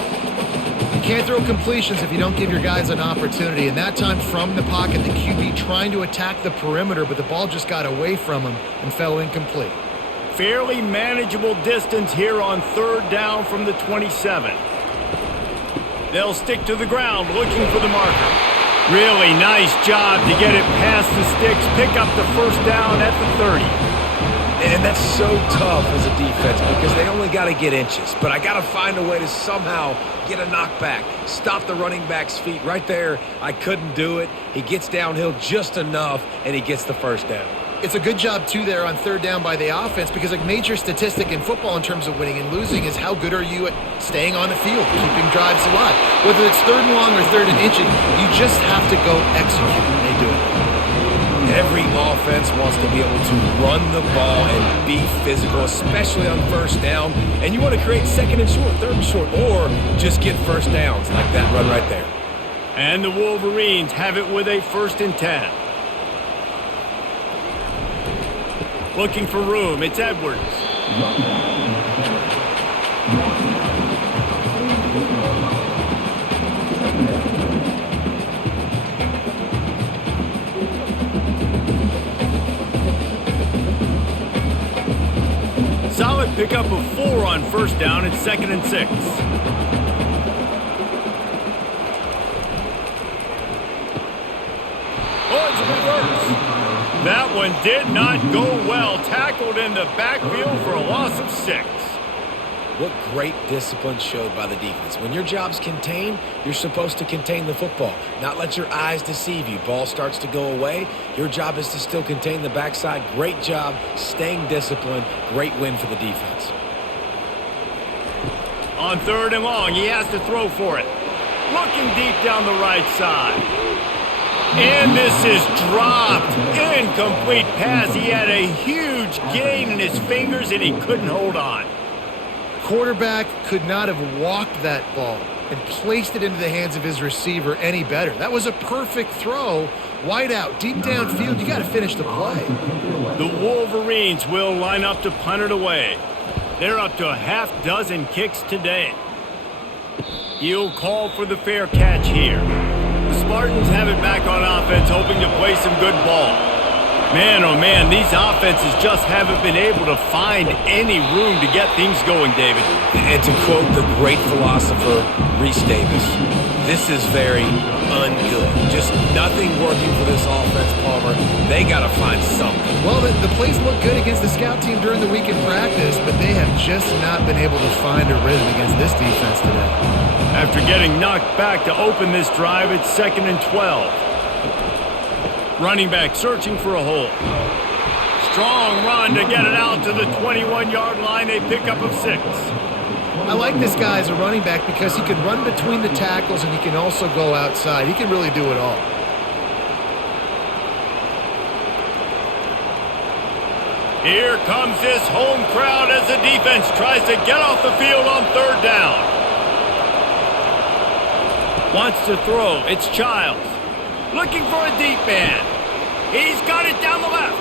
You can't throw completions if you don't give your guys an opportunity. And that time from the pocket, the QB trying to attack the perimeter, but the ball just got away from him and fell incomplete. Fairly manageable distance here on 3rd down from the 27. They'll stick to the ground looking for the marker. Really nice job to get it past the sticks, pick up the 1st down at the 30. And that's so tough as a defense because they only got to get inches. But I got to find a way to somehow get a knockback, stop the running back's feet. Right there, I couldn't do it. He gets downhill just enough, and he gets the 1st down. It's a good job, too, there on 3rd down by the offense because a major statistic in football in terms of winning and losing is how good are you at staying on the field, keeping drives alive. Whether it's 3rd and long or 3rd and inching, you just have to go execute, and they do it. Every offense wants to be able to run the ball and be physical, especially on 1st down. And you want to create 2nd and short, 3rd and short, or just get 1st downs like that run right there. And the Wolverines have it with a 1st and 10. Looking for room, it's Edwards. Solid pickup of 4 on 1st down, it's 2nd and 6. Oh, it's a reverse. That one did not go well. Tackled in the backfield for a loss of 6. What great discipline showed by the defense. When your job's contained, you're supposed to contain the football, not let your eyes deceive you. Ball starts to go away. Your job is to still contain the backside. Great job staying disciplined. Great win for the defense. On 3rd and long, he has to throw for it. Looking deep down the right side. And this is dropped. Incomplete pass. He had a huge gain in his fingers and he couldn't hold on. Quarterback could not have walked that ball and placed it into the hands of his receiver any better. That was a perfect throw. Wide out, deep downfield. You got to finish the play. The Wolverines will line up to punt it away. They're up to a half-dozen kicks today. He'll call for the fair catch here. The Spartans have it back on offense, hoping to play some good ball. Man, oh man, these offenses just haven't been able to find any room to get things going, David. And to quote the great philosopher, Reese Davis, this is very ungood. Just nothing working for this offense, Palmer. They got to find something. Well, the plays look good against the scout team during the week in practice, but they have just not been able to find a rhythm against this defense today. After getting knocked back to open this drive, it's 2nd and 12. Running back searching for a hole. Strong run to get it out to the 21-yard line. A pickup of 6. I like this guy as a running back because he can run between the tackles and he can also go outside. He can really do it all. Here comes this home crowd as the defense tries to get off the field on 3rd down. Wants to throw. It's Childs. Looking for a deep man. He's got it down the left.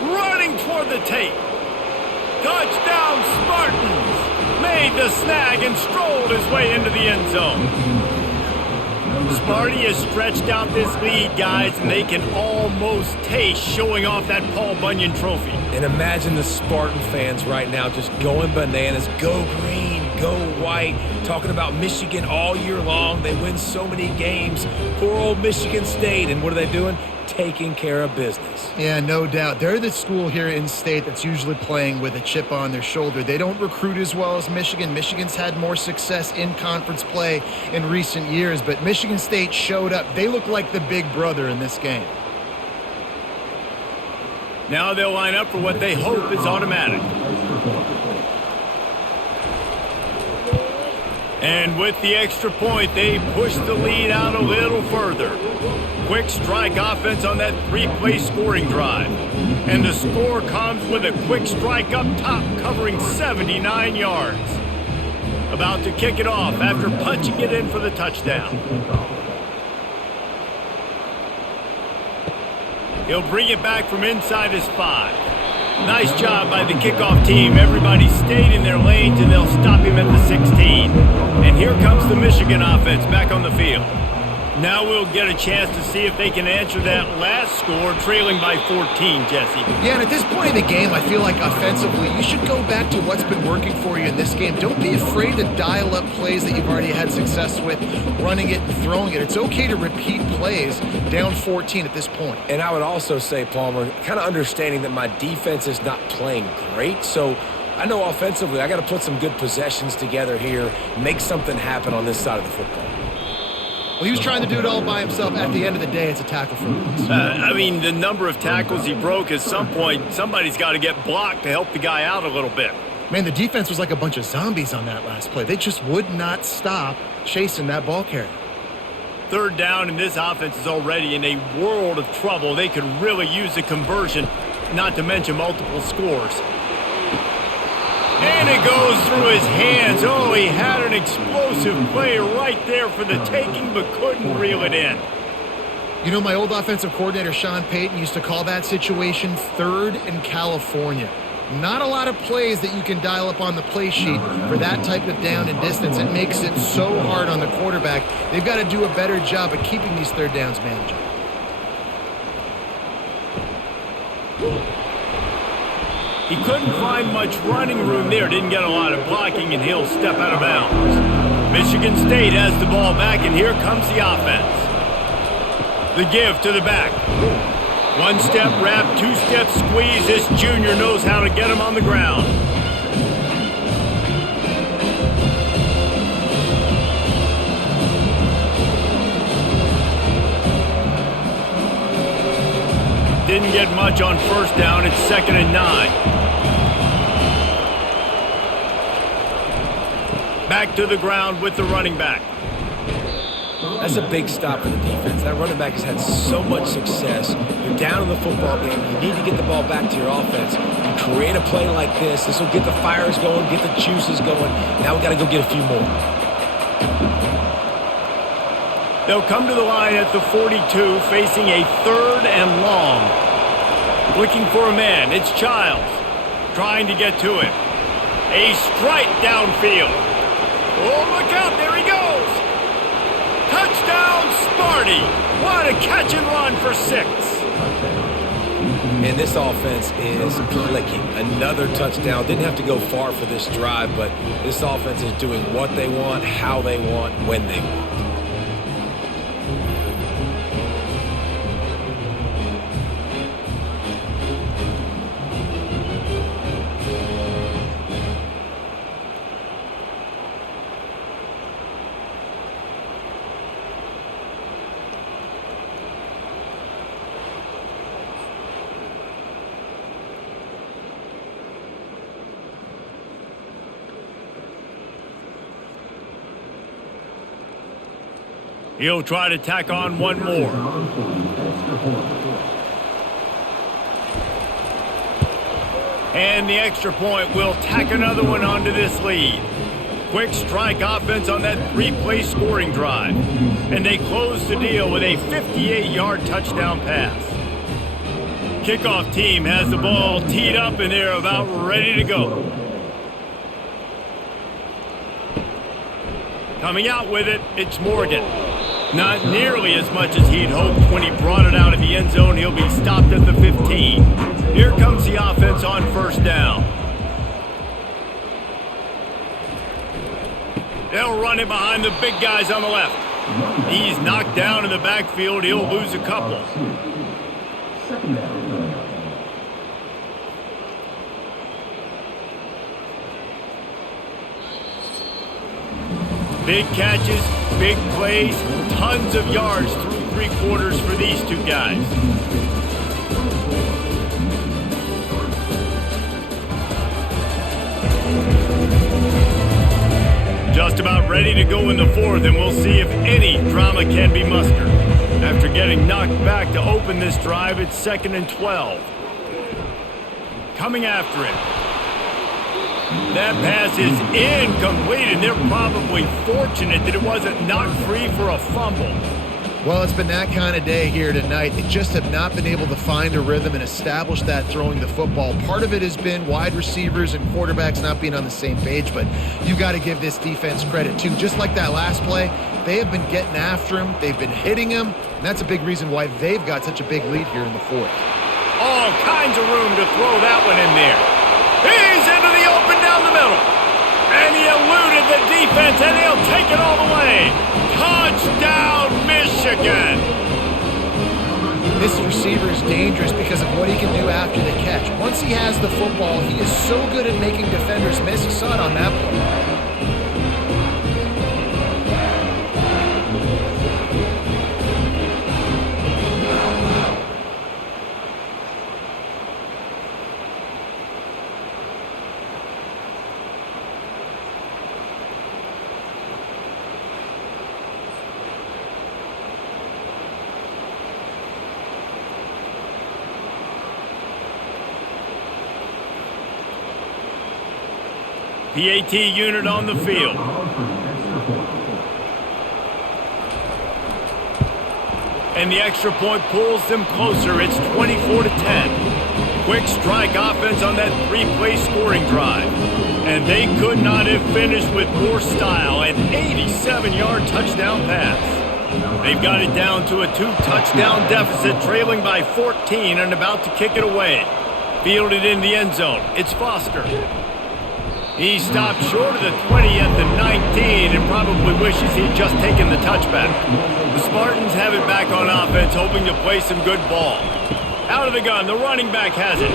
Running toward the tape. Touchdown Spartans. Made the snag and strolled his way into the end zone. Sparty has stretched out this lead, guys, and they can almost taste showing off that Paul Bunyan trophy. And imagine the Spartan fans right now just going bananas. Go green, go white. Talking about Michigan all year long. They win so many games. Poor old Michigan State. And what are they doing? Taking care of business. Yeah, no doubt. They're the school here in state that's usually playing with a chip on their shoulder. They don't recruit as well as Michigan. Michigan's had more success in conference play in recent years, but Michigan State showed up. They look like the big brother in this game. Now they'll line up for what they hope is automatic. And with the extra point, they push the lead out a little further. Quick strike offense on that 3-play scoring drive. And the score comes with a quick strike up top covering 79 yards. About to kick it off after punching it in for the touchdown. He'll bring it back from inside his 5. Nice job by the kickoff team. Everybody stayed in their lanes, and they'll stop him at the 16. And here comes the Michigan offense back on the field. Now we'll get a chance to see if they can answer that last score, trailing by 14, Jesse. Yeah, and at this point in the game, I feel like offensively, you should go back to what's been working for you in this game. Don't be afraid to dial up plays that you've already had success with, running it and throwing it. It's okay to repeat plays down 14 at this point. And I would also say, Palmer, kind of understanding that my defense is not playing great, so I know offensively I got to put some good possessions together here, make something happen on this side of the football. Well, he was trying to do it all by himself. At the end of the day, it's a tackle for loss. I mean, the number of tackles he broke, at some point, somebody's got to get blocked to help the guy out a little bit. Man, the defense was like a bunch of zombies on that last play. They just would not stop chasing that ball carrier. 3rd down, and this offense is already in a world of trouble. They could really use a conversion, not to mention multiple scores. And it goes through his hands. Oh, he had an explosive play right there for the taking, but couldn't reel it in. You know, my old offensive coordinator, Sean Payton, used to call that situation 3rd and California. Not a lot of plays that you can dial up on the play sheet for that type of down and distance. It makes it so hard on the quarterback. They've got to do a better job of keeping these 3rd downs manageable. He couldn't find much running room there. Didn't get a lot of blocking, and he'll step out of bounds. Michigan State has the ball back, and here comes the offense. The give to the back. 1-step wrap, 2-step squeeze. This junior knows how to get him on the ground. Didn't get much on 1st down. It's 2nd and 9. Back to the ground with the running back. That's a big stop for the defense. That running back has had so much success. You're down in the football game. You need to get the ball back to your offense. You create a play like this. This will get the fires going, get the juices going. Now we got to go get a few more. They'll come to the line at the 42, facing a 3rd and long. Looking for a man. It's Childs. Trying to get to him. A strike downfield. Oh, look out. There he goes. Touchdown, Sparty. What a catch and run for 6. And this offense is clicking. Another touchdown. Didn't have to go far for this drive, but this offense is doing what they want, how they want, when they want. He'll try to tack on one more. And the extra point will tack another one onto this lead. Quick strike offense on that 3-play scoring drive. And they close the deal with a 58-yard touchdown pass. Kickoff team has the ball teed up and they're about ready to go. Coming out with it, it's Morgan. Not nearly as much as he'd hoped when he brought it out of the end zone. He'll be stopped at the 15. Here comes the offense on first down. They'll run it behind the big guys on the left. He's knocked down in the backfield. He'll lose a couple. Big catches, big plays, tons of yards through 3 quarters for these two guys. Just about ready to go in the 4th, and we'll see if any drama can be mustered. After getting knocked back to open this drive, it's 2nd and 12. Coming after it. That pass is incomplete, and they're probably fortunate that it wasn't knocked free for a fumble. Well, it's been that kind of day here tonight. They just have not been able to find a rhythm and establish that throwing the football. Part of it has been wide receivers and quarterbacks not being on the same page, but you got to give this defense credit too. Just like that last play, they have been getting after him. They've been hitting him, and that's a big reason why they've got such a big lead here in the 4th. All kinds of room to throw that one in there. He's into the open down the middle. And he eluded the defense, and he'll take it all the way. Touchdown, Michigan. This receiver is dangerous because of what he can do after the catch. Once he has the football, he is so good at making defenders miss. You saw it on that play. PAT unit on the field. And the extra point pulls them closer. It's 24-10. Quick strike offense on that 3-play scoring drive. And they could not have finished with more style. An 87-yard touchdown pass. They've got it down to a 2-touchdown deficit, trailing by 14 and about to kick it away. Fielded in the end zone. It's Foster. He stopped short of the 20 at the 19 and probably wishes he'd just taken the touchback. The Spartans have it back on offense, hoping to play some good ball. Out of the gun, the running back has it.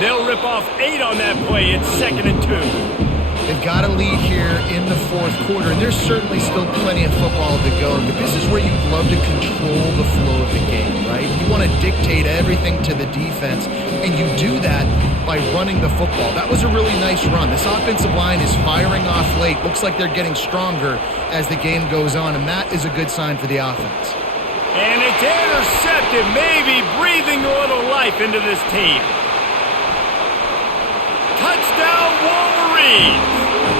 They'll rip off 8 on that play. It's 2nd and 2. They've got a lead here in the 4th quarter, and there's certainly still plenty of football to go, but this is where you'd love to control the flow of the game, right? You want to dictate everything to the defense, and you do that by running the football. That was a really nice run. This offensive line is firing off late. Looks like they're getting stronger as the game goes on, and that is a good sign for the offense. And it's intercepted, maybe breathing a little life into this team. Touchdown, Wolverines!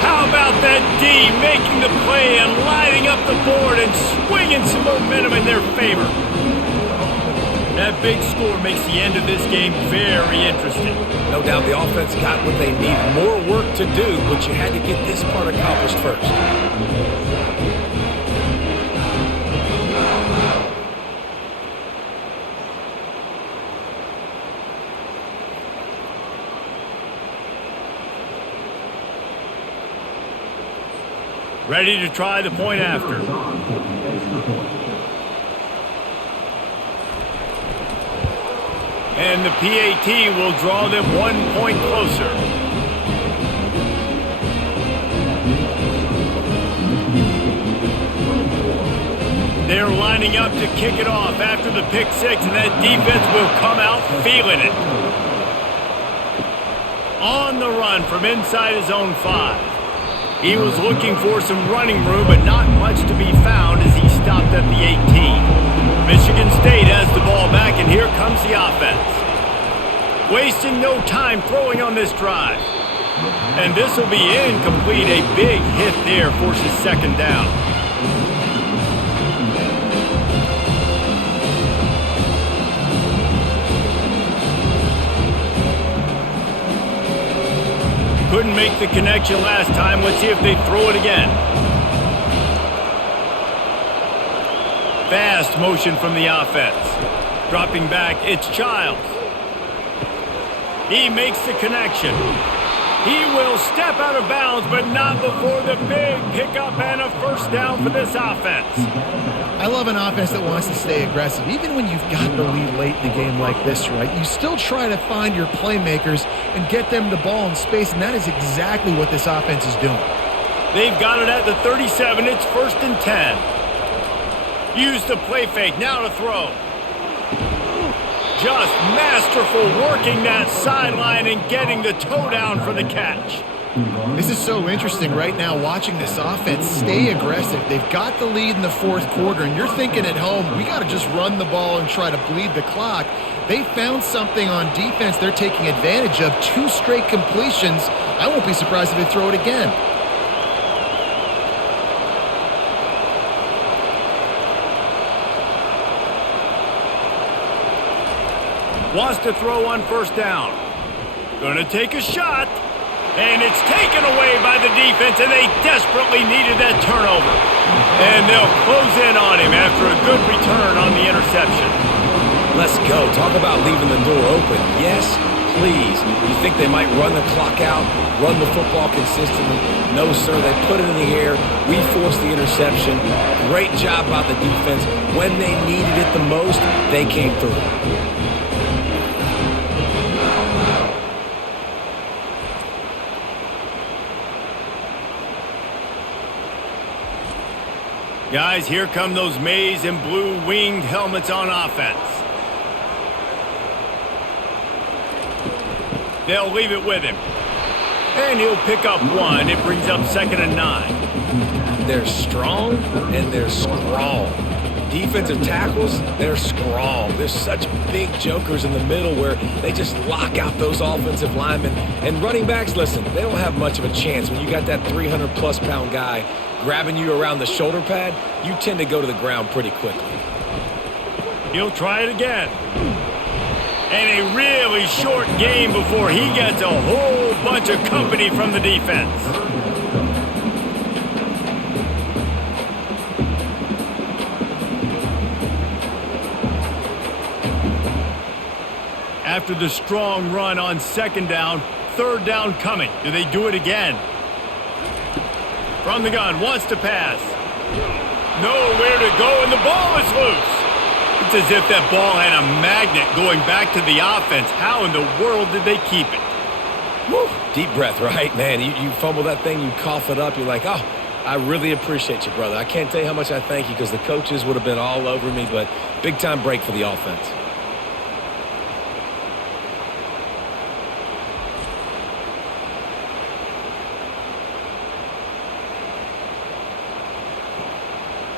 How about that D making the play and lighting up the board and swinging some momentum in their favor? That big score makes the end of this game very interesting. No doubt the offense got what they need. More work to do, but you had to get this part accomplished first. Ready to try the point after. And the PAT will draw them 1 point closer. They're lining up to kick it off after the pick six, and that defense will come out feeling it. On the run from inside his own 5. He was looking for some running room, but not much to be found as he stopped at the 18. Michigan State has the ball back, and here comes the offense. Wasting no time throwing on this drive. And this will be incomplete. A big hit there forces second down. Couldn't make the connection last time. Let's see if they throw it again. Fast motion from the offense. Dropping back, it's Childs. He makes the connection. He will step out of bounds, but not before the big pickup and a first down for this offense. I love an offense that wants to stay aggressive. Even when you've got the lead late in a game like this, right, you still try to find your playmakers and get them the ball in space, and that is exactly what this offense is doing. They've got it at the 37. It's 1st and 10. Use the play fake. Now to throw. Just masterful working that sideline and getting the toe down for the catch. This is so interesting right now, watching this offense stay aggressive. They've got the lead in the 4th quarter, and you're thinking at home, we got to just run the ball and try to bleed the clock. They found something on defense they're taking advantage of. 2 straight completions. I won't be surprised if they throw it again. Wants to throw on 1st down. Gonna take a shot. And it's taken away by the defense, and they desperately needed that turnover. And they'll close in on him after a good return on the interception. Let's go. Talk about leaving the door open. Yes, please. You think they might run the clock out, run the football consistently? No, sir. They put it in the air. We forced the interception. Great job by the defense. When they needed it the most, they came through. Guys, here come those maize and blue winged helmets on offense. They'll leave it with him. And he'll pick up 1. It brings up 2nd and 9. They're strong and they're strong. Defensive tackles, they're strong. There's such big jokers in the middle where they just lock out those offensive linemen. And running backs, listen, they don't have much of a chance. When you got that 300-plus pound guy grabbing you around the shoulder pad, you tend to go to the ground pretty quickly. He'll try it again. And a really short game before he gets a whole bunch of company from the defense. After the strong run on 2nd down, 3rd down coming. Do they do it again? From the gun, wants to pass. Nowhere to go, and the ball is loose. It's as if that ball had a magnet going back to the offense. How in the world did they keep it? Woo. Deep breath, right? Man, you fumble that thing, you cough it up, you're like, oh, I really appreciate you, brother. I can't tell you how much I thank you because the coaches would have been all over me, but big-time break for the offense.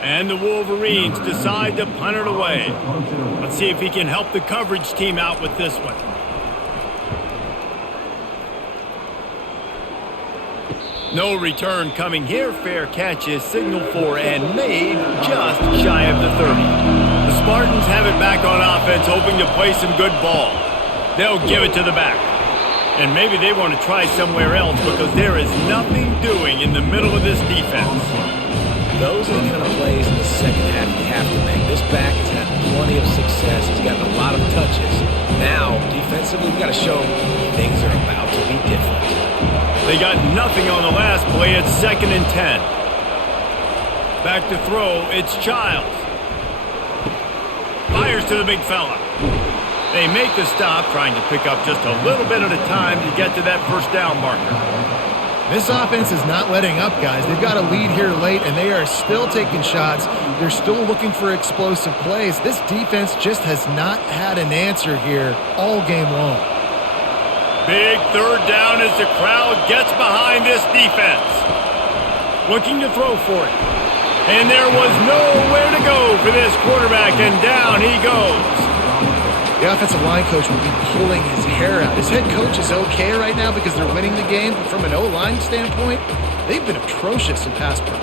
And the Wolverines decide to punt it away. Let's see if he can help the coverage team out with this one. No return coming here. Fair catch is signaled for and made just shy of the 30. The Spartans have it back on offense, hoping to play some good ball. They'll give it to the back. And maybe they want to try somewhere else because there is nothing doing in the middle of this defense. Those are the kind of plays in the second half you have to make. This back has had plenty of success. He's gotten a lot of touches. Now, defensively, we've got to show things are about to be different. They got nothing on the last play. It's 2nd and 10. Back to throw, it's Childs. Fires to the big fella. They make the stop, trying to pick up just a little bit at a time to get to that first down marker. This offense is not letting up, guys. They've got a lead here late, and they are still taking shots. They're still looking for explosive plays. This defense just has not had an answer here all game long. Big third down as the crowd gets behind this defense. Looking to throw for it. And there was nowhere to go for this quarterback, and down he goes. The offensive line coach would be pulling his hair out. His head coach is okay right now because they're winning the game, but from an O-line standpoint, they've been atrocious in pass pro.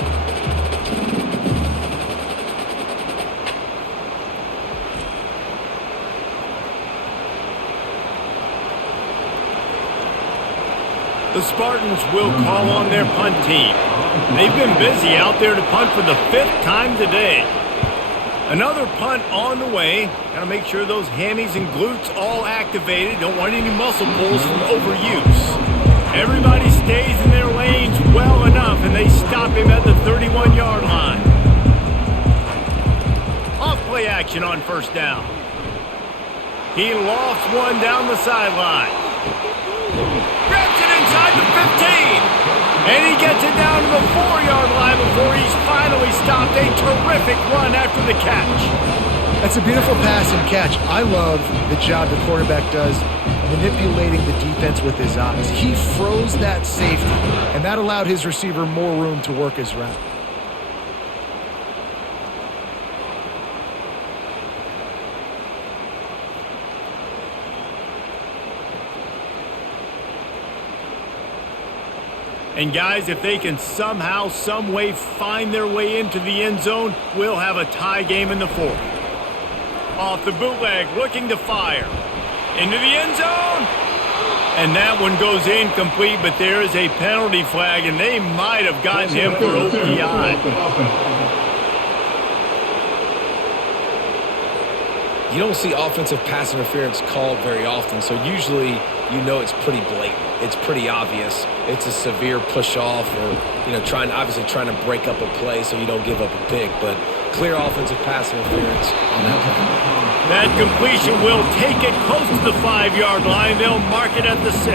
The Spartans will call on their punt team. They've been busy out there to punt for the 5th time today. Another punt on the way. Got to make sure those hammies and glutes all activated. Don't want any muscle pulls from overuse. Everybody stays in their lanes well enough, and they stop him at the 31-yard line. Off play action on first down. He lofts one down the sideline. Grabs it inside the 15. And he gets it down to the 4-yard line before he's finally stopped. A terrific run after the catch. That's a beautiful pass and catch. I love the job the quarterback does manipulating the defense with his eyes. He froze that safety, and that allowed his receiver more room to work his route. And guys, if they can somehow, some way find their way into the end zone, we'll have a tie game in the 4th. Off the bootleg, looking to fire. Into the end zone. And that one goes incomplete, but there is a penalty flag, and they might have gotten him for OPI. You don't see offensive pass interference called very often, so usually you know it's pretty blatant. It's pretty obvious. It's a severe push-off or, obviously trying to break up a play so you don't give up a pick, but clear offensive pass interference on that play. That completion will take it close to the 5-yard line. They'll mark it at the 6.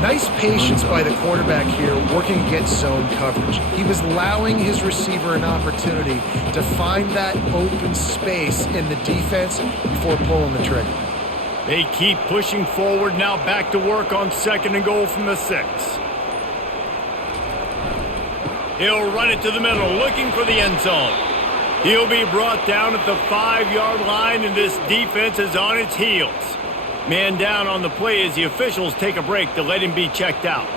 Nice patience by the quarterback here working against zone coverage. He was allowing his receiver an opportunity to find that open space in the defense before pulling the trigger. They keep pushing forward, now back to work on 2nd and goal from the 6. He'll run it to the middle, looking for the end zone. He'll be brought down at the 5-yard line, and this defense is on its heels. Man down on the play as the officials take a break to let him be checked out.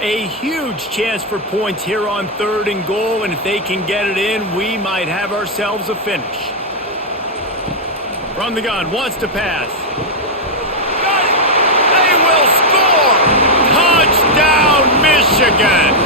A huge chance for points here on 3rd and goal, and if they can get it in, we might have ourselves a finish. From the gun, wants to pass. Got it! They will score! Touchdown, Michigan!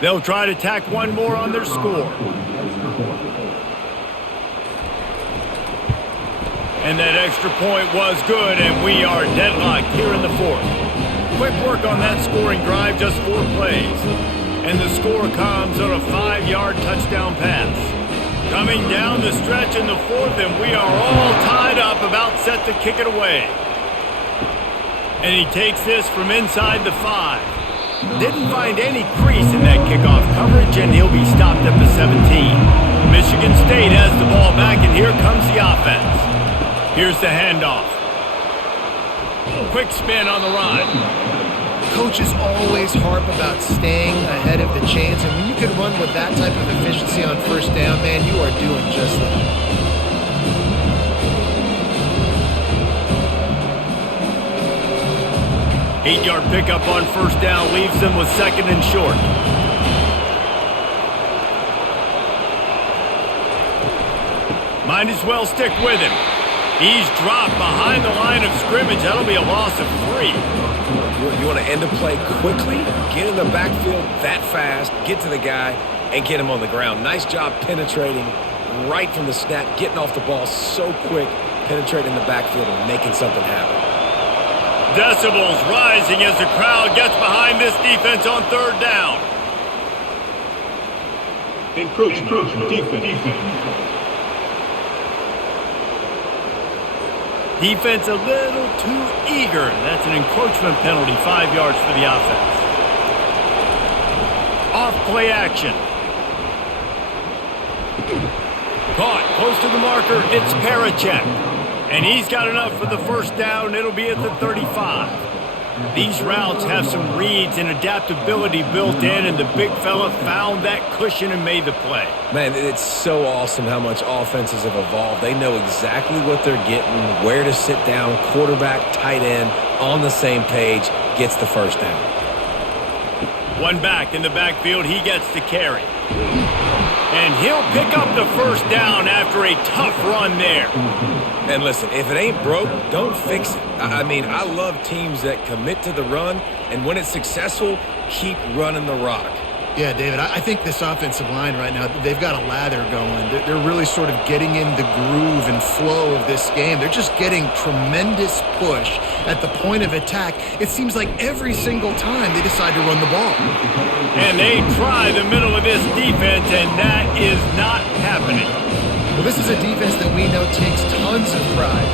They'll try to tack one more on their score. And that extra point was good, and we are deadlocked here in the 4th. Quick work on that scoring drive, just 4 plays. And the score comes on a 5-yard touchdown pass. Coming down the stretch in the 4th, and we are all tied up, about set to kick it away. And he takes this from inside the 5. Didn't find any crease in that kickoff coverage, and he'll be stopped at the 17. Michigan State has the ball back, and here comes the offense. Here's the handoff. Quick spin on the run. Coaches always harp about staying ahead of the chains, and when you can run with that type of efficiency on first down, man, you are doing just that. Eight-yard pickup on first down leaves them with 2nd and short. Might as well stick with him. He's dropped behind the line of scrimmage. That'll be a loss of 3. You want to end a play quickly, get in the backfield that fast, get to the guy, and get him on the ground. Nice job penetrating right from the snap, getting off the ball so quick, penetrating the backfield and making something happen. Decibels rising as the crowd gets behind this defense on 3rd down. Encroach defense. Defense a little too eager. That's an encroachment penalty, 5 yards for the offense. Off play action. Caught close to the marker. It's Parachek. And he's got enough for the first down. It'll be at the 35. These routes have some reads and adaptability built in, and the big fella found that cushion and made the play. Man, it's so awesome how much offenses have evolved. They know exactly what they're getting, where to sit down, quarterback, tight end, on the same page, gets the first down. One back in the backfield, he gets the carry. And he'll pick up the first down after a tough run there. And listen, if it ain't broke, don't fix it. I mean, I love teams that commit to the run, and when it's successful, keep running the rock. Yeah, David, I think this offensive line right now, they've got a lather going. They're really sort of getting in the groove and flow of this game. They're just getting tremendous push at the point of attack. It seems like every single time they decide to run the ball. And they try the middle of this defense, and that is not happening. Well, this is a defense that we know takes tons of pride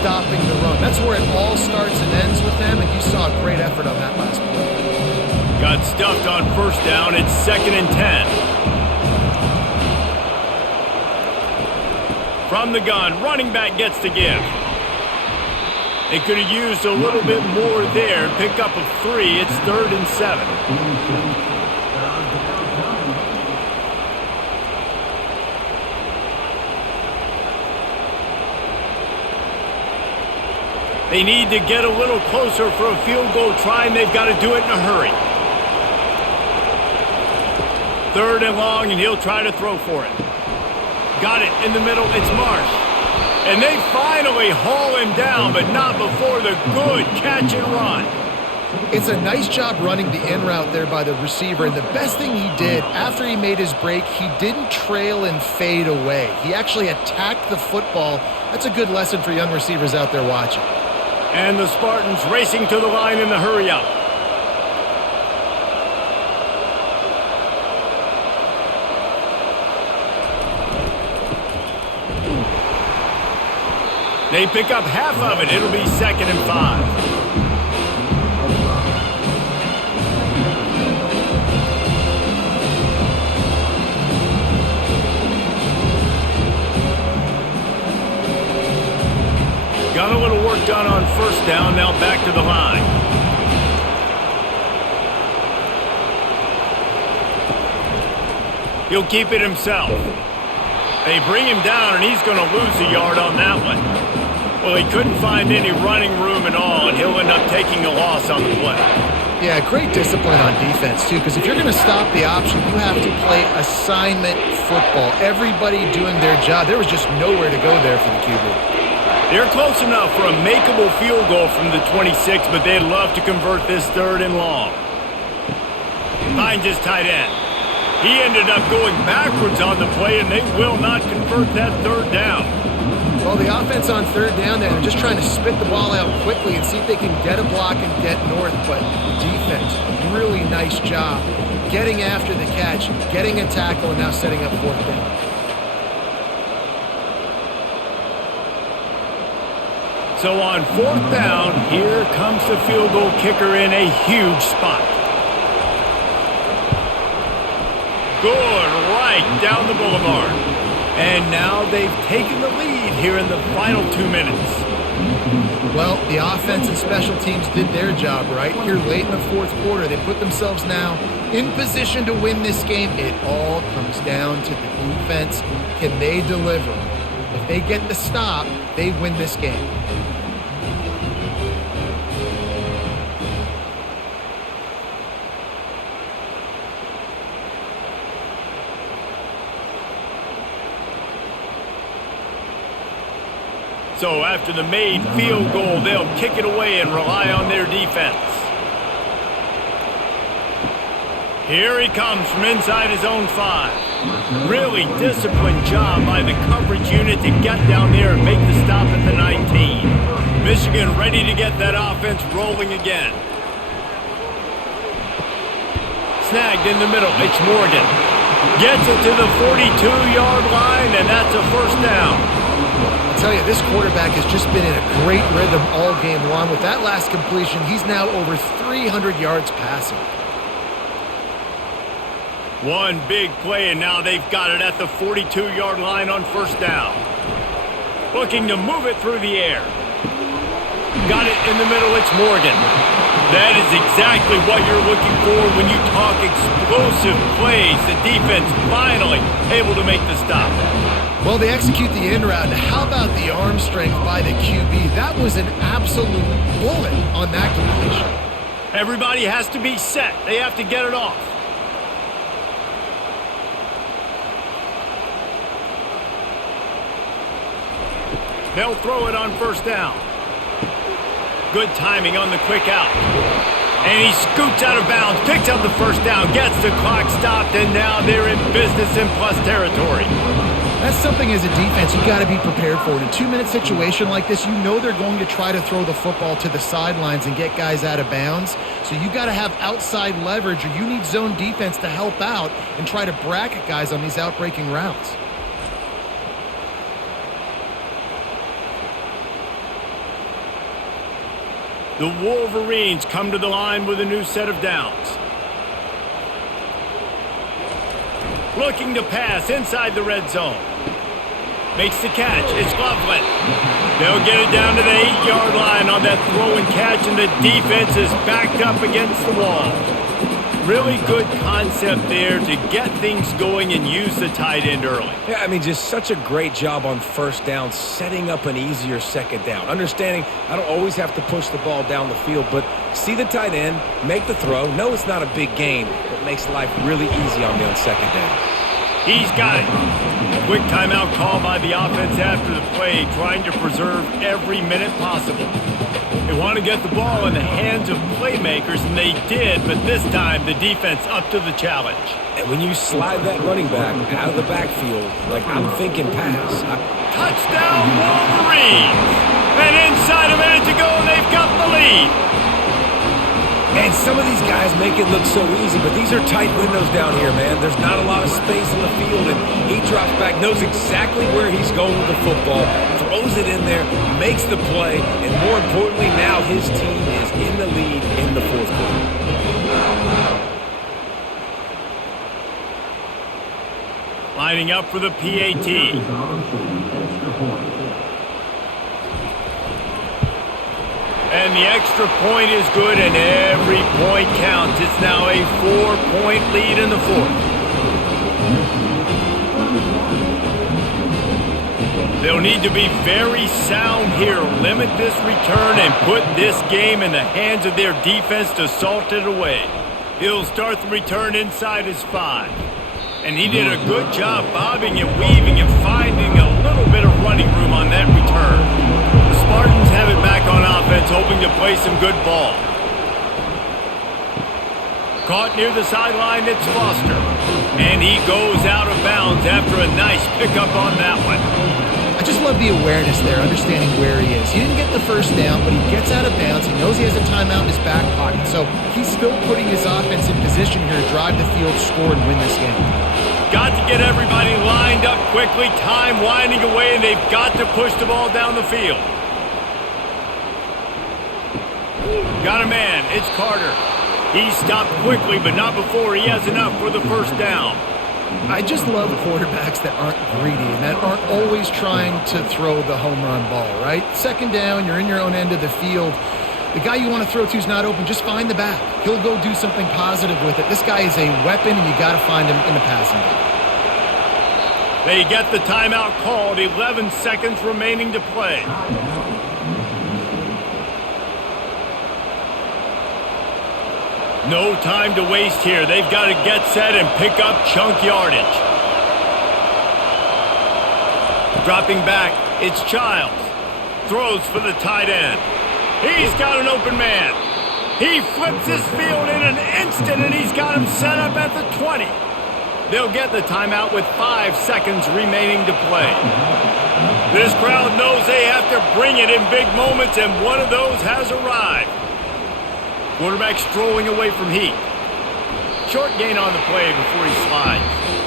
stopping the run. That's where it all starts and ends with them, and you saw a great effort on that last play. Got stuffed on first down. It's 2nd and 10. From the gun, running back gets to give. They could have used a little bit more there. Pick up of 3. It's 3rd and 7. They need to get a little closer for a field goal try, and they've got to do it in a hurry. 3rd and long, and he'll try to throw for it. Got it in the middle. It's Marsh. And they finally haul him down, but not before the good catch and run. It's a nice job running the in route there by the receiver, and the best thing he did after he made his break, he didn't trail and fade away. He actually attacked the football. That's a good lesson for young receivers out there watching. And the Spartans racing to the line in the hurry-up. They pick up half of it. It'll be 2nd and 5. Got a little work done on first down. Now back to the line. He'll keep it himself. They bring him down, and he's going to lose a yard on that one. Well, he couldn't find any running room at all, and he'll end up taking a loss on the play. Yeah, great discipline on defense, too, because if you're going to stop the option, you have to play assignment football. Everybody doing their job. There was just nowhere to go there for the QB. They're close enough for a makeable field goal from the 26, but they'd love to convert this 3rd and long. Finds his tight end. He ended up going backwards on the play, and they will not convert that 3rd down. Well, the offense on 3rd down there, they're just trying to spit the ball out quickly and see if they can get a block and get north, but defense, really nice job getting after the catch, getting a tackle, and now setting up 4th down. So on 4th down, here comes the field goal kicker in a huge spot. Good, right down the boulevard. And now they've taken the lead here in the final 2 minutes. Well, the offense and special teams did their job right here late in the 4th quarter. They put themselves now in position to win this game. It all comes down to the defense. Can they deliver? If they get the stop, they win this game. So after the made field goal, they'll kick it away and rely on their defense. Here he comes from inside his own 5. Really disciplined job by the coverage unit to get down there and make the stop at the 19. Michigan ready to get that offense rolling again. Snagged in the middle, it's Morgan. Gets it to the 42-yard line, and that's a first down. I'll tell you, this quarterback has just been in a great rhythm all game long. With that last completion, he's now over 300 yards passing. One big play, and now they've got it at the 42-yard line on first down. Looking to move it through the air. Got it in the middle, it's Morgan. That is exactly what you're looking for when you talk explosive plays. The defense finally able to make the stop. Well, they execute the end route. How about the arm strength by the QB? That was an absolute bullet on that completion. Everybody has to be set. They have to get it off. They'll throw it on first down. Good timing on the quick out. And he scoots out of bounds, picks up the first down, gets the clock stopped, and now they're in business in plus territory. That's something as a defense you got to be prepared for. In a 2-minute situation like this, you know they're going to try to throw the football to the sidelines and get guys out of bounds. So you got to have outside leverage, or you need zone defense to help out and try to bracket guys on these outbreaking routes. The Wolverines come to the line with a new set of downs. Looking to pass inside the red zone. Makes the catch. It's Loveland. They'll get it down to the 8-yard line on that throw and catch, and the defense is backed up against the wall. Really good concept there to get things going and use the tight end early. Yeah, I mean, just such a great job on first down, setting up an easier second down. Understanding I don't always have to push the ball down the field, but see the tight end, make the throw. No, it's not a big gain, but makes life really easy on me on second down. He's got it. Quick timeout call by the offense after the play, trying to preserve every minute possible. They want to get the ball in the hands of playmakers, and they did, but this time the defense up to the challenge. And when you slide that running back out of the backfield, like I'm thinking pass. Touchdown Wolverines! And inside a minute to go, and they've got the lead. And some of these guys make it look so easy, but these are tight windows down here, man. There's not a lot of space in the field, and he drops back, knows exactly where he's going with the football, throws it in there, makes the play, and more importantly, now his team is in the lead in the fourth quarter. Lining up for the PAT. And the extra point is good, and every point counts. It's now a 4-point lead in the fourth. They'll need to be very sound here, limit this return, and put this game in the hands of their defense to salt it away. He'll start the return inside his 5. And he did a good job bobbing and weaving and finding a little bit of running room on that return. The Spartans have it back on offense, hoping to play some good ball. Caught near the sideline, it's Foster. And he goes out of bounds after a nice pickup on that one. I just love the awareness there, understanding where he is. He didn't get the first down, but he gets out of bounds. He knows he has a timeout in his back pocket. So he's still putting his offense in position here to drive the field, score, and win this game. Got to get everybody lined up quickly. Time winding away, and they've got to push the ball down the field. Got a man. It's Carter. He stopped quickly, but not before he has enough for the first down. I just love quarterbacks that aren't greedy and that aren't always trying to throw the home run ball, right? Second down, you're in your own end of the field. The guy you want to throw to is not open. Just find the back. He'll go do something positive with it. This guy is a weapon, and you got to find him in the passing game. They get the timeout called. 11 seconds remaining to play. No time to waste here. They've got to get set and pick up chunk yardage. Dropping back, it's Childs. throws for the tight end. He's got an open man. He flips his field in an instant, and he's got him set up at the 20. They'll get the timeout with 5 seconds remaining to play. This crowd knows they have to bring it in big moments, and one of those has arrived. Quarterback strolling away from Heath. Short gain on the play before he slides.